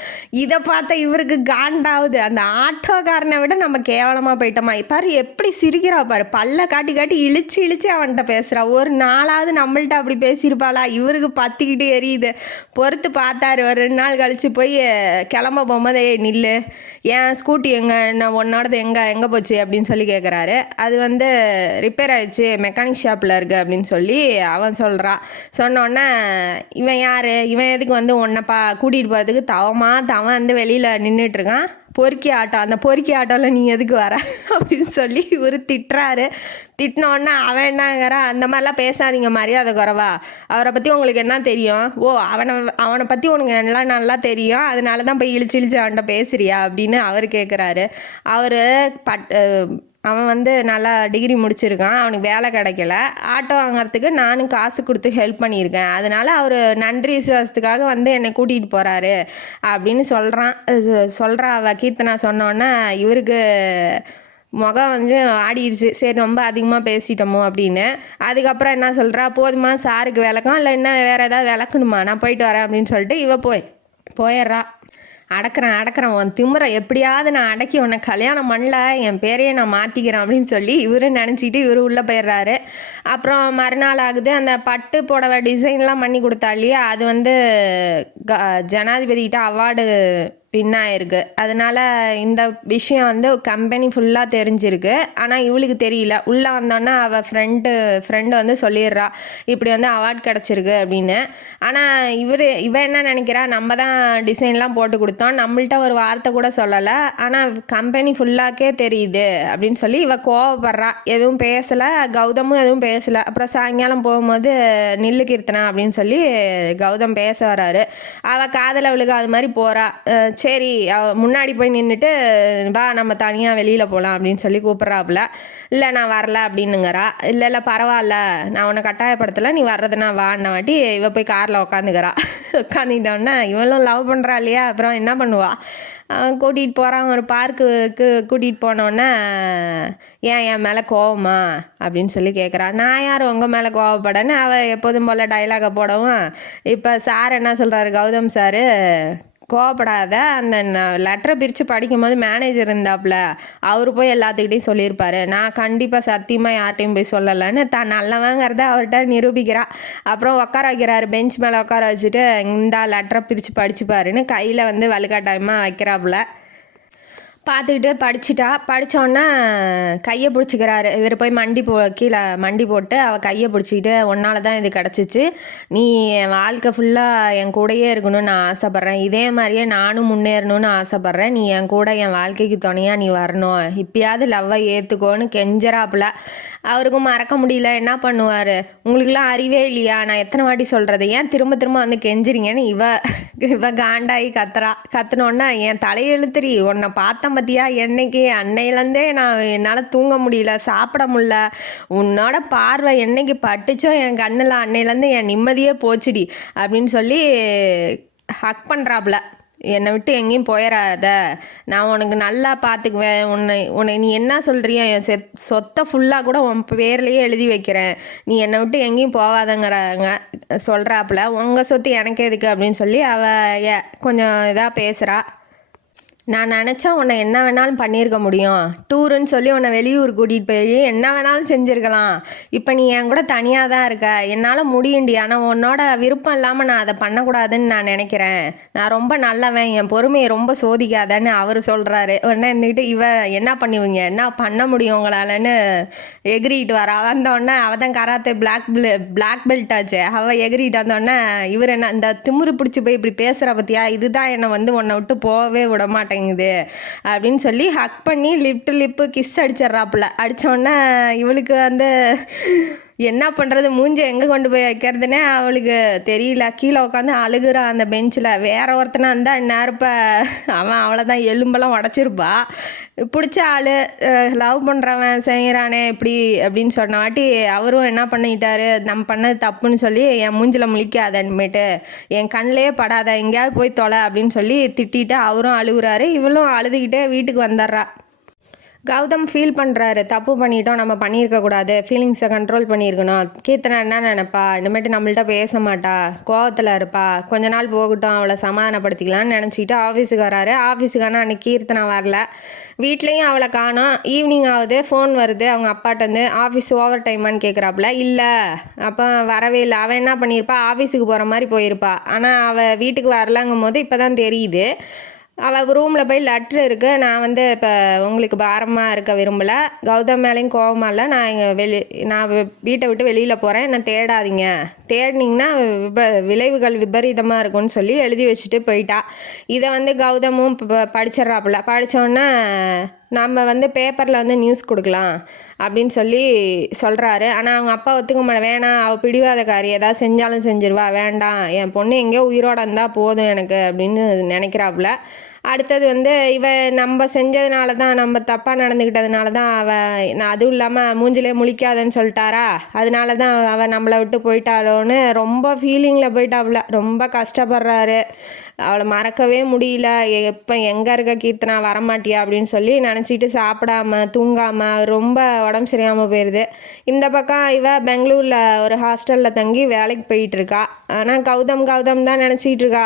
இதை பார்த்த இவருக்கு காண்டாகுது. அந்த ஆட்டோக்காரனை விட நம்ம கேவலமாக போயிட்டோமா. பாரு எப்படி சிரிக்கிறா பாரு, பல்ல காட்டி காட்டி இழிச்சு இழிச்சு அவன்கிட்ட பேசுகிறா. ஒரு நாளாவது நம்மள்ட்ட அப்படி பேசியிருப்பாளா? இவருக்கு பத்திக்கிட்டு எரியுது. பொறுத்து பார்த்தாரு. ஒரு 2 நாள் கழித்து போய் கிளம்ப போகும்போது நில்லு, ஏன் ஸ்கூட்டி நான் உன்னோடது எங்கே போச்சு அப்படின்னு சொல்லி கேட்குறாரு. அது வந்து ரிப்பேர் ஆயிடுச்சு, மெக்கானிக் ஷாப்பில் இருக்குது அப்படின்னு சொல்லி அவன் சொல்கிறான். சொன்னோடனே இவன் யார், இவன் எதுக்கு வந்து உன்னை கூட்டிகிட்டு போகிறதுக்கு தவன் வந்து வெளியில் நின்றுட்டுருக்கான். பொறுக்கி ஆட்டோ, அந்த பொறுக்கி ஆட்டோவில் நீ எதுக்கு வர அப்படின்னு சொல்லி இவர் திட்டுறாரு. திட்டினோடனே அவன் என்னங்கிறான், அந்த மாதிரிலாம் பேசாதீங்க, மரியாதை குறைவா, அவரை பற்றி உங்களுக்கு என்ன தெரியும், ஓ அவனை பற்றி உனக்கு எல்லாம் நல்லா தெரியும், அதனால தான் போய் இழிச்சு அவன்கிட்ட பேசுறியா அப்படின்னு அவர் கேட்குறாரு. அவன் வந்து நல்லா டிகிரி முடிச்சிருக்கான், அவனுக்கு வேலை கிடைக்கல, ஆட்டோ வாங்கிறதுக்கு நானும் காசு கொடுத்து ஹெல்ப் பண்ணியிருக்கேன், அதனால் அவர் நன்றி விசுவாசத்துக்காக வந்து என்னை கூட்டிகிட்டு போகிறாரு அப்படின்னு சொல்கிறா அவள் கீர்த்தனா. சொன்னோன்னே இவருக்கு முகம் வந்து ஆடிடுச்சு. சரி ரொம்ப அதிகமாக பேசிட்டோமோ அப்படின்னு. அதுக்கப்புறம் என்ன சொல்கிறா, போதுமா சாருக்கு விளக்கம், இல்லை என்ன வேறு ஏதாவது விளக்கணுமா, நான் போயிட்டு வரேன் அப்படின்னு சொல்லிட்டு இவ போயிடுறா. அடக்கிறேன் உன் திமுறை எப்படியாவது நான் அடக்கி உன்னை கல்யாணம் பண்ணல, என் பேரையே நான் மாற்றிக்கிறேன் அப்படின்னு சொல்லி இவரு நினச்சிக்கிட்டு இவர் உள்ளே போயிடுறாரு. அப்புறம் மறுநாள் ஆகுது. அந்த பட்டு புடவை டிசைன்லாம் பண்ணி கொடுத்தா இல்லையா, அது வந்து ஜனாதிபதிகிட்ட அவார்டு வின்னாயிருக்கு. அதனால் இந்த விஷயம் வந்து கம்பெனி ஃபுல்லாக தெரிஞ்சிருக்கு. ஆனால் இவளுக்கு தெரியல. உள்ளே வந்தோன்னே அவள் ஃப்ரெண்டு வந்து சொல்லிடுறா, இப்படி வந்து அவார்ட் கிடச்சிருக்கு அப்படின்னு. ஆனால் இவன் என்ன நினைக்கிறா, நம்ம தான் டிசைன்லாம் போட்டு கொடுத்தோம், நம்மள்ட்ட ஒரு வார்த்தை கூட சொல்லலை, ஆனால் கம்பெனி ஃபுல்லாக்கே தெரியுது அப்படின்னு சொல்லி இவள் கோவப்படுறா. எதுவும் பேசலை, கௌதமும் எதுவும் பேசலை. அப்புறம் சாயங்காலம் போகும்போது நில்லு கீர்த்தனா அப்படின்னு சொல்லி கௌதம் பேச வராரு. அவள் காதல் அவளுக்கு அது மாதிரி போகிறா. சரி முன்னாடி போய் நின்றுட்டு வா நம்ம தனியாக வெளியில் போகலாம் அப்படின்னு சொல்லி கூப்பிட்றாப்புல. இல்லை நான் வரல அப்படின்னுங்கிறா. இல்லை பரவாயில்ல, நான் உன்னை கட்டாயப்படுத்தலை, நீ வர்றதுனா வான்ன வாட்டி இவ போய் காரில் உட்காந்துக்கிறா. உட்காந்துக்கிட்டோன்னே இவளும் லவ் பண்ணுறா இல்லையா, அப்புறம் என்ன பண்ணுவா, கூட்டிகிட்டு போகிறான் ஒரு பார்க்குக்கு. கூட்டிகிட்டு போனோன்னே என் மேலே கோவமா அப்படின்னு சொல்லி கேட்குறா. நான் யார் உங்கள் மேலே கோவப்படன்னு அவள் எப்போதும் போல் டைலாகை போடவும், இப்போ சார் என்ன சொல்கிறாரு, கௌதம் சார், கோவப்படாத, அந்த லெட்டரை பிரித்து படிக்கும்போது மேனேஜர் இருந்தாப்புல, அவர் போய் எல்லாத்துக்கிட்டையும் சொல்லியிருப்பாரு, நான் கண்டிப்பாக சத்தியமாக யார்ட்டையும் போய் சொல்லலைன்னு தான் நல்லவங்கிறத அவர்கிட்ட நிரூபிக்கிறா. அப்புறம் உட்கார வைக்கிறாரு, பெஞ்ச் மேலே உட்கார வச்சுட்டு இந்த லெட்டரை பிரித்து படிச்சுப்பாருன்னு கையில் வந்து வலுக்கட்டாயமாக வைக்கிறாப்புல. பார்த்துக்கிட்டு படித்தோன்னே கையை பிடிச்சிக்கிறாரு. இவர் போய் கீழே மண்டி போட்டு அவள் கையை பிடிச்சிக்கிட்டு, உன்னால தான் இது கிடச்சிச்சு, நீ என் வாழ்க்கை ஃபுல்லாக என் கூடையே இருக்கணும்னு நான் ஆசைப்பட்றேன், இதே மாதிரியே நானும் முன்னேறணும்னு ஆசைப்பட்றேன், நீ என் கூட என் வாழ்க்கைக்கு துணையாக நீ வரணும், இப்பயாவது லவ்வை ஏற்றுக்கோன்னு கெஞ்சராப்புல. அவருக்கும் மறக்க முடியல. என்ன பண்ணுவார், உங்களுக்குலாம் அறிவே இல்லையா, நான் எத்தனை வாட்டி சொல்கிறது, ஏன் திரும்ப திரும்ப வந்து கெஞ்சுறீங்கன்னு இவ காண்டாகி கத்துனோன்னா, என் தலையெழுத்துறி, உன்னை பார்த்த பற்றியா, என்னைக்கு அன்னையிலேருந்தே என்னால் தூங்க முடியல, சாப்பிட முடியல, உன்னோட பார்வை என்னைக்கு பட்டுச்சோ என் கண்ணில் அன்னையிலேருந்து என் நிம்மதியே போச்சுடி அப்படின்னு சொல்லி ஹக் பண்ணுறாப்புல. என்னை விட்டு எங்கேயும் போயிடாத, நான் உனக்கு நல்லா பார்த்துக்குவேன், உன்னை நீ என்ன சொல்கிறியோ என் சொத்தை ஃபுல்லாக கூட உன் பேர்லேயே எழுதி வைக்கிறேன், நீ என்னை விட்டு எங்கேயும் போகாதங்கிறாங்க சொல்கிறாப்புல. உங்கள் சொத்து எனக்கு எதுக்கு அப்படின்னு சொல்லி அவள் கொஞ்சம் இதாக பேசுகிறா. நான் நினச்சா உன்னை என்ன வேணாலும் பண்ணியிருக்க முடியும், டூருன்னு சொல்லி உன்னை வெளியூர் கூட்டிகிட்டு போய் என்ன வேணாலும் செஞ்சுருக்கலாம், இப்போ நீ என் கூட தனியாக தான் இருக்க, என்னால் முடியுண்டி, ஆனால் உன்னோட விருப்பம் இல்லாமல் நான் அதை பண்ணக்கூடாதுன்னு நான் நினைக்கிறேன், நான் ரொம்ப நல்லவன், என் பொறுமையை ரொம்ப சோதிக்காதன்னு அவர் சொல்கிறாரு. உடனே இருந்துக்கிட்டு என்ன பண்ணுவீங்க, என்ன பண்ண முடியும் உங்களாலன்னு எகிரிட்டு வரா. வந்தோடனே அவள் தான் கராத்தே பிளாக் பெல்ட் ஆச்சு, அவள் எகிரிட்டு வந்தோடனே இவர் என்ன இந்த திமுரு பிடிச்சி போய் இப்படி பேசுகிற பற்றியா, இதுதான் என்னை வந்து உன்னை விட்டு போகவே விட மாட்டேங்குது அப்படின்னு சொல்லி ஹக் பண்ணி லிப்பு கிஸ் அடிச்சிட்றாப்புல. அடித்தோடனே இவளுக்கு வந்து என்ன பண்ணுறது, மூஞ்சி எங்கே கொண்டு போய் வைக்கிறதுனே அவளுக்கு தெரியல. கீழே உட்காந்து அழுகுறா அந்த பெஞ்சில். வேற ஒருத்தனை இருந்தால் இந்நேரப்ப அவன் அவ்வளோதான் எலும்பெல்லாம் உடச்சிருப்பா. பிடிச்ச ஆள் லவ் பண்ணுறவன் செய்கிறானே இப்படி அப்படின்னு சொன்ன வாட்டி அவரும் என்ன பண்ணிட்டாரு, நம்ம பண்ணது தப்புன்னு சொல்லி என் மூஞ்சில் முழிக்காதன்மேட்டு, என் கண்ணிலேயே படாத, எங்கேயாவது போய் தொலை அப்படின்னு சொல்லி திட்டிட்டு அவரும் அழுகுறாரு. இவளும் அழுதுகிட்டே வீட்டுக்கு வந்துடுறா. கௌதம் ஃபீல் பண்ணுறாரு, தப்பு பண்ணிட்டோம், நம்ம பண்ணியிருக்கக்கூடாது, ஃபீலிங்ஸை கண்ட்ரோல் பண்ணியிருக்கணும். கீர்த்தனா என்ன நினைப்பா, இனிமேட்டு நம்மள்ட்ட பேச மாட்டா, கோவத்தில் இருப்பா, கொஞ்ச நாள் போகட்டும், அவளை சமாதானப்படுத்திக்கலாம்னு நினச்சிட்டு ஆஃபீஸுக்கு வராரு. ஆஃபீஸுக்கு ஆனால் அன்றைக்கி கீர்த்தனா வரல. வீட்லேயும் அவளை காணோம். ஈவினிங் ஆகுது, ஃபோன் வருது அவங்க அப்பாட்டேருந்து. Office over டைமான்னு கேட்குறாப்புல. இல்லை, அப்போ வரவே இல்லை. அவள் என்ன பண்ணியிருப்பா, ஆஃபீஸுக்கு போகிற மாதிரி போயிருப்பா. ஆனால் அவள் வீட்டுக்கு வரலங்கும் போது இப்போ தான் தெரியுது. அவள் ரூமில் போய் லெட்ரு இருக்குது, நான் வந்து இப்போ உங்களுக்கு பாரமாக இருக்க விரும்பலை, கௌதம் மேலேயும் கோவமாக இல்லை, நான் வீட்டை விட்டு வெளியில் போகிறேன், என்னை தேடாதீங்க, தேடினீங்கன்னா விளைவுகள் விபரீதமாக இருக்கும்னு சொல்லி எழுதி வச்சுட்டு போயிட்டா. இதை வந்து கௌதமும் படிச்சிட்றாப்புல. படித்தோடனே நம்ம வந்து பேப்பரில் வந்து நியூஸ் கொடுக்கலாம் அப்படின்னு சொல்லி சொல்கிறாரு. ஆனால் அவங்க அப்பா ஒத்துக்க மாட்டேன், வேணாம், அவள் பிடிவாதக்காரி, ஏதாவது செஞ்சாலும் செஞ்சிருவா, வேண்டாம், என் பொண்ணு எங்கேயோ உயிரோடு இருந்தால் போதும் எனக்கு அப்படின்னு நினைக்கிறாப்புல. அடுத்தது வந்து நம்ம செஞ்சதுனால தான், நம்ம தப்பாக நடந்துக்கிட்டதுனால தான் நான் அதுவும் இல்லாமல் மூஞ்சிலே முழிக்காதன்னு சொல்லிட்டாரா, அதனால தான் அவள் நம்மளை விட்டு போயிட்டாளோன்னு ரொம்ப ஃபீலிங்கில் போயிட்டாப்புல. ரொம்ப கஷ்டப்படுறாரு. அவளை மறக்கவே முடியல. எப்போ எங்கே இருக்க கீர்த்தனா, வரமாட்டியா அப்படின்னு சொல்லி நினச்சிட்டு சாப்பிடாம தூங்காமல் ரொம்ப உடம்பு சரியாமல் போயிடுது. இந்த பக்கம் பெங்களூரில் ஒரு ஹாஸ்டலில் தங்கி வேலைக்கு போயிட்டுருக்கா. ஆனால் கௌதம் தான் நினச்சிக்கிட்டு இருக்கா,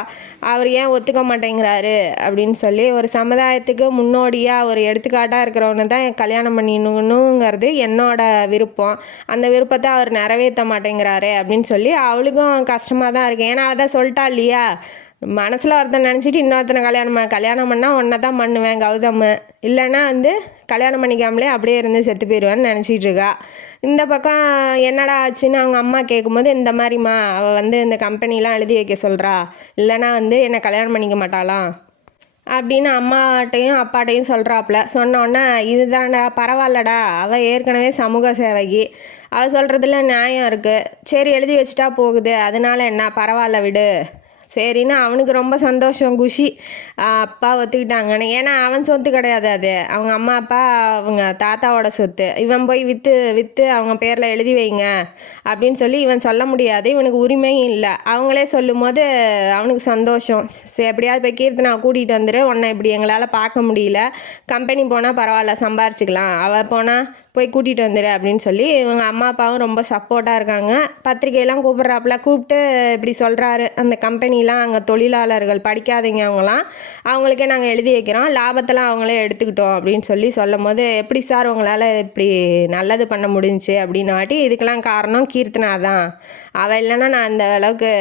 அவர் ஏன் ஒத்துக்க மாட்டேங்கிறாரு அப்படின்னு சொல்லி. ஒரு சமுதாயத்துக்கு முன்னோடியாக ஒரு எடுத்துக்காட்டாக இருக்கிறவனு தான் கல்யாணம் பண்ணிடணுங்கிறது என்னோட விருப்பம். அந்த விருப்பத்தை அவர் நிறைவேற்ற மாட்டேங்கிறாரு அப்படின்னு சொல்லி அவளுக்கும் கஷ்டமாக தான் இருக்குது. ஏன்னா அதான் சொல்லிட்டா இல்லையா, மனசில் ஒருத்தன் நினச்சிட்டு இன்னொருத்தனை கல்யாணம் பண்ணால் ஒன்றை தான் பண்ணுவேன் கௌதம், இல்லைன்னா வந்து கல்யாணம் பண்ணிக்காமலே அப்படியே இருந்து செத்து போயிடுவேன்னு நினச்சிட்டு இருக்கா. இந்த பக்கம் என்னடா ஆச்சுன்னு அவங்க அம்மா கேட்கும்போது, இந்த மாதிரிம்மா அவள் வந்து இந்த கம்பெனிலாம் எழுதி வைக்க சொல்கிறா, இல்லைனா வந்து என்னை கல்யாணம் பண்ணிக்க மாட்டாளாம் அப்படின்னு அம்மாட்டையும் அப்பாட்டையும் சொல்கிறாப்புல. சொன்னோன்னே இதுதான்டா பரவாயில்லடா, அவள் ஏற்கனவே சமூக சேவகி, அவள் சொல்கிறதுல நியாயம் இருக்குது, சரி எழுதி வச்சுட்டா போகுது, அதனால என்ன, பரவாயில்ல விடு சரின்னு அவனுக்கு ரொம்ப சந்தோஷம், குஷி. அப்பா ஒத்துக்கிட்டாங்கன்னு. ஏன்னா அவன் சொத்து கிடையாது, அது அவங்க அம்மா அப்பா அவங்க தாத்தாவோட சொத்து. இவன் போய் விற்று அவங்க பேரில் எழுதி வைங்க அப்படின்னு சொல்லி இவன் சொல்ல முடியாது, இவனுக்கு உரிமையும் இல்லை. அவங்களே சொல்லும் போது அவனுக்கு சந்தோஷம். சரி, எப்படியாவது போய் கீர்த்தனா கூட்டிகிட்டு வந்துடு, உன்னை இப்படி எங்களால் பார்க்க முடியல, கம்பெனி போனால் பரவாயில்ல சம்பாரிச்சிக்கலாம், அவள் போனால் போய் கூட்டிகிட்டு வந்துடு அப்படின்னு சொல்லி இவங்க அம்மா அப்பாவும் ரொம்ப சப்போர்ட்டாக இருக்காங்க. பத்திரிக்கையெல்லாம் கூப்பிட்றாப்புல, கூப்பிட்டு இப்படி சொல்கிறாரு, அந்த கம்பெனிலாம் அங்கே தொழிலாளர்கள் படிக்காதீங்க அவங்களுக்கே நாங்கள் எழுதி வைக்கிறோம், லாபத்தெல்லாம் அவங்களே எடுத்துக்கிட்டோம் அப்படின்னு சொல்லும் போது, எப்படி சார் உங்களால் இப்படி நல்லது பண்ண முடிஞ்சுச்சு அப்படின்னாட்டி, இதுக்கெல்லாம் காரணம் கீர்த்தனா தான், அவள் இல்லைன்னா நான் இந்த அளவுக்கு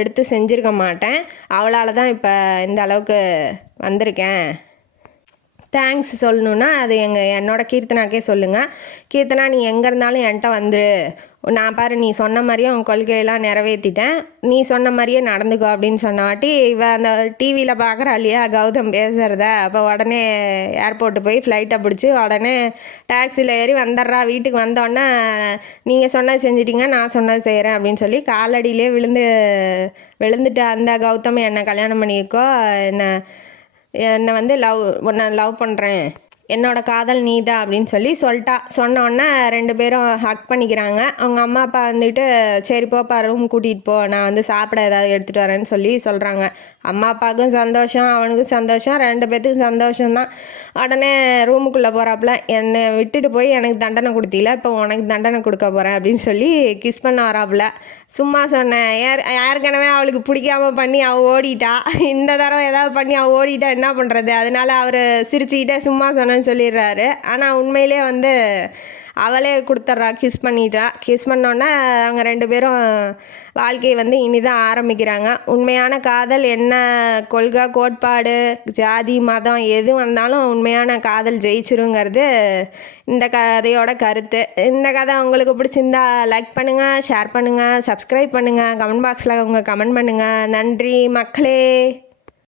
எடுத்து செஞ்சுருக்க மாட்டேன், அவளால் தான் இப்போ இந்த அளவுக்கு வந்திருக்கேன், தேங்க்ஸ் சொல்லணுன்னா அது என்னோட கீர்த்தனாக்கே சொல்லுங்கள், கீர்த்தனா நீ எங்கே இருந்தாலும் என்கிட்ட வந்துடு, நான் பாரு நீ சொன்ன மாதிரியே உன் கொள்கையெல்லாம் நிறைவேற்றிட்டேன், நீ சொன்ன மாதிரியே நடந்துக்கோ அப்படின்னு சொன்னாட்டி, அந்த டிவியில் பார்க்குறா இல்லையா கௌதம் பேசுகிறத, அப்போ உடனே ஏர்போர்ட்டு போய் ஃப்ளைட்டை பிடிச்சி உடனே டாக்ஸியில் ஏறி வந்துடுறா. வீட்டுக்கு வந்தோடனே நீங்கள் சொன்னது செஞ்சிட்டிங்க, நான் சொன்னது செய்கிறேன் அப்படின்னு சொல்லி காலடியிலே விழுந்துட்டு, அந்த கௌதம் என்னை கல்யாணம் பண்ணிக்கோ, என்னை வந்து உன்னை லவ் பண்ணுறேன், என்னோட காதல் நீ தான் அப்படின்னு சொல்லிட்டா. சொன்னோன்னே ரெண்டு பேரும் ஹக் பண்ணிக்கிறாங்க. அவங்க அம்மா அப்பா வந்துட்டு சரி போப்பா ரூம் கூட்டிகிட்டு போ, நான் வந்து சாப்பிட ஏதாவது எடுத்துகிட்டு வரேன்னு சொல்கிறாங்க. அம்மா அப்பாவுக்கும் சந்தோஷம், அவனுக்கும் சந்தோஷம், ரெண்டு பேர்த்துக்கும் சந்தோஷம்தான். உடனே ரூமுக்குள்ளே போகிறாப்புல, என்னை விட்டுட்டு போய் எனக்கு தண்டனை கொடுத்தீல, இப்போ உனக்கு தண்டனை கொடுக்க போகிறேன் அப்படின்னு சொல்லி கிஸ் பண்ண வராப்புல. சும்மா சொன்னேன், ஏற்கனவே அவளுக்கு பிடிக்காம பண்ணி அவள் ஓடிட்டா, இந்த தடவை ஏதாவது பண்ணி அவள் ஓடிட்டா என்ன பண்ணுறது, அதனால அவர் சிரிச்சுக்கிட்டே சும்மா சொன்னேன்னு சொல்லிடுறாரு. ஆனால் உண்மையிலே வந்து அவளே கொடுத்துட்றா, கிஸ் பண்ணோன்னே அவங்க ரெண்டு பேரும் வாழ்க்கையை வந்து இனிதான் ஆரம்பிக்கிறாங்க. உண்மையான காதல் என்ன, கொள்கை கோட்பாடு ஜாதி மதம் எது வந்தாலும் உண்மையான காதல் ஜெயிச்சிருங்கிறது இந்த கதையோட கருத்து. இந்த கதை உங்களுக்கு பிடிச்சிருந்தா லைக் பண்ணுங்கள், ஷேர் பண்ணுங்கள், சப்ஸ்கிரைப் பண்ணுங்கள், கமெண்ட் பாக்ஸில் உங்கள் கமெண்ட் பண்ணுங்கள். நன்றி மக்களே.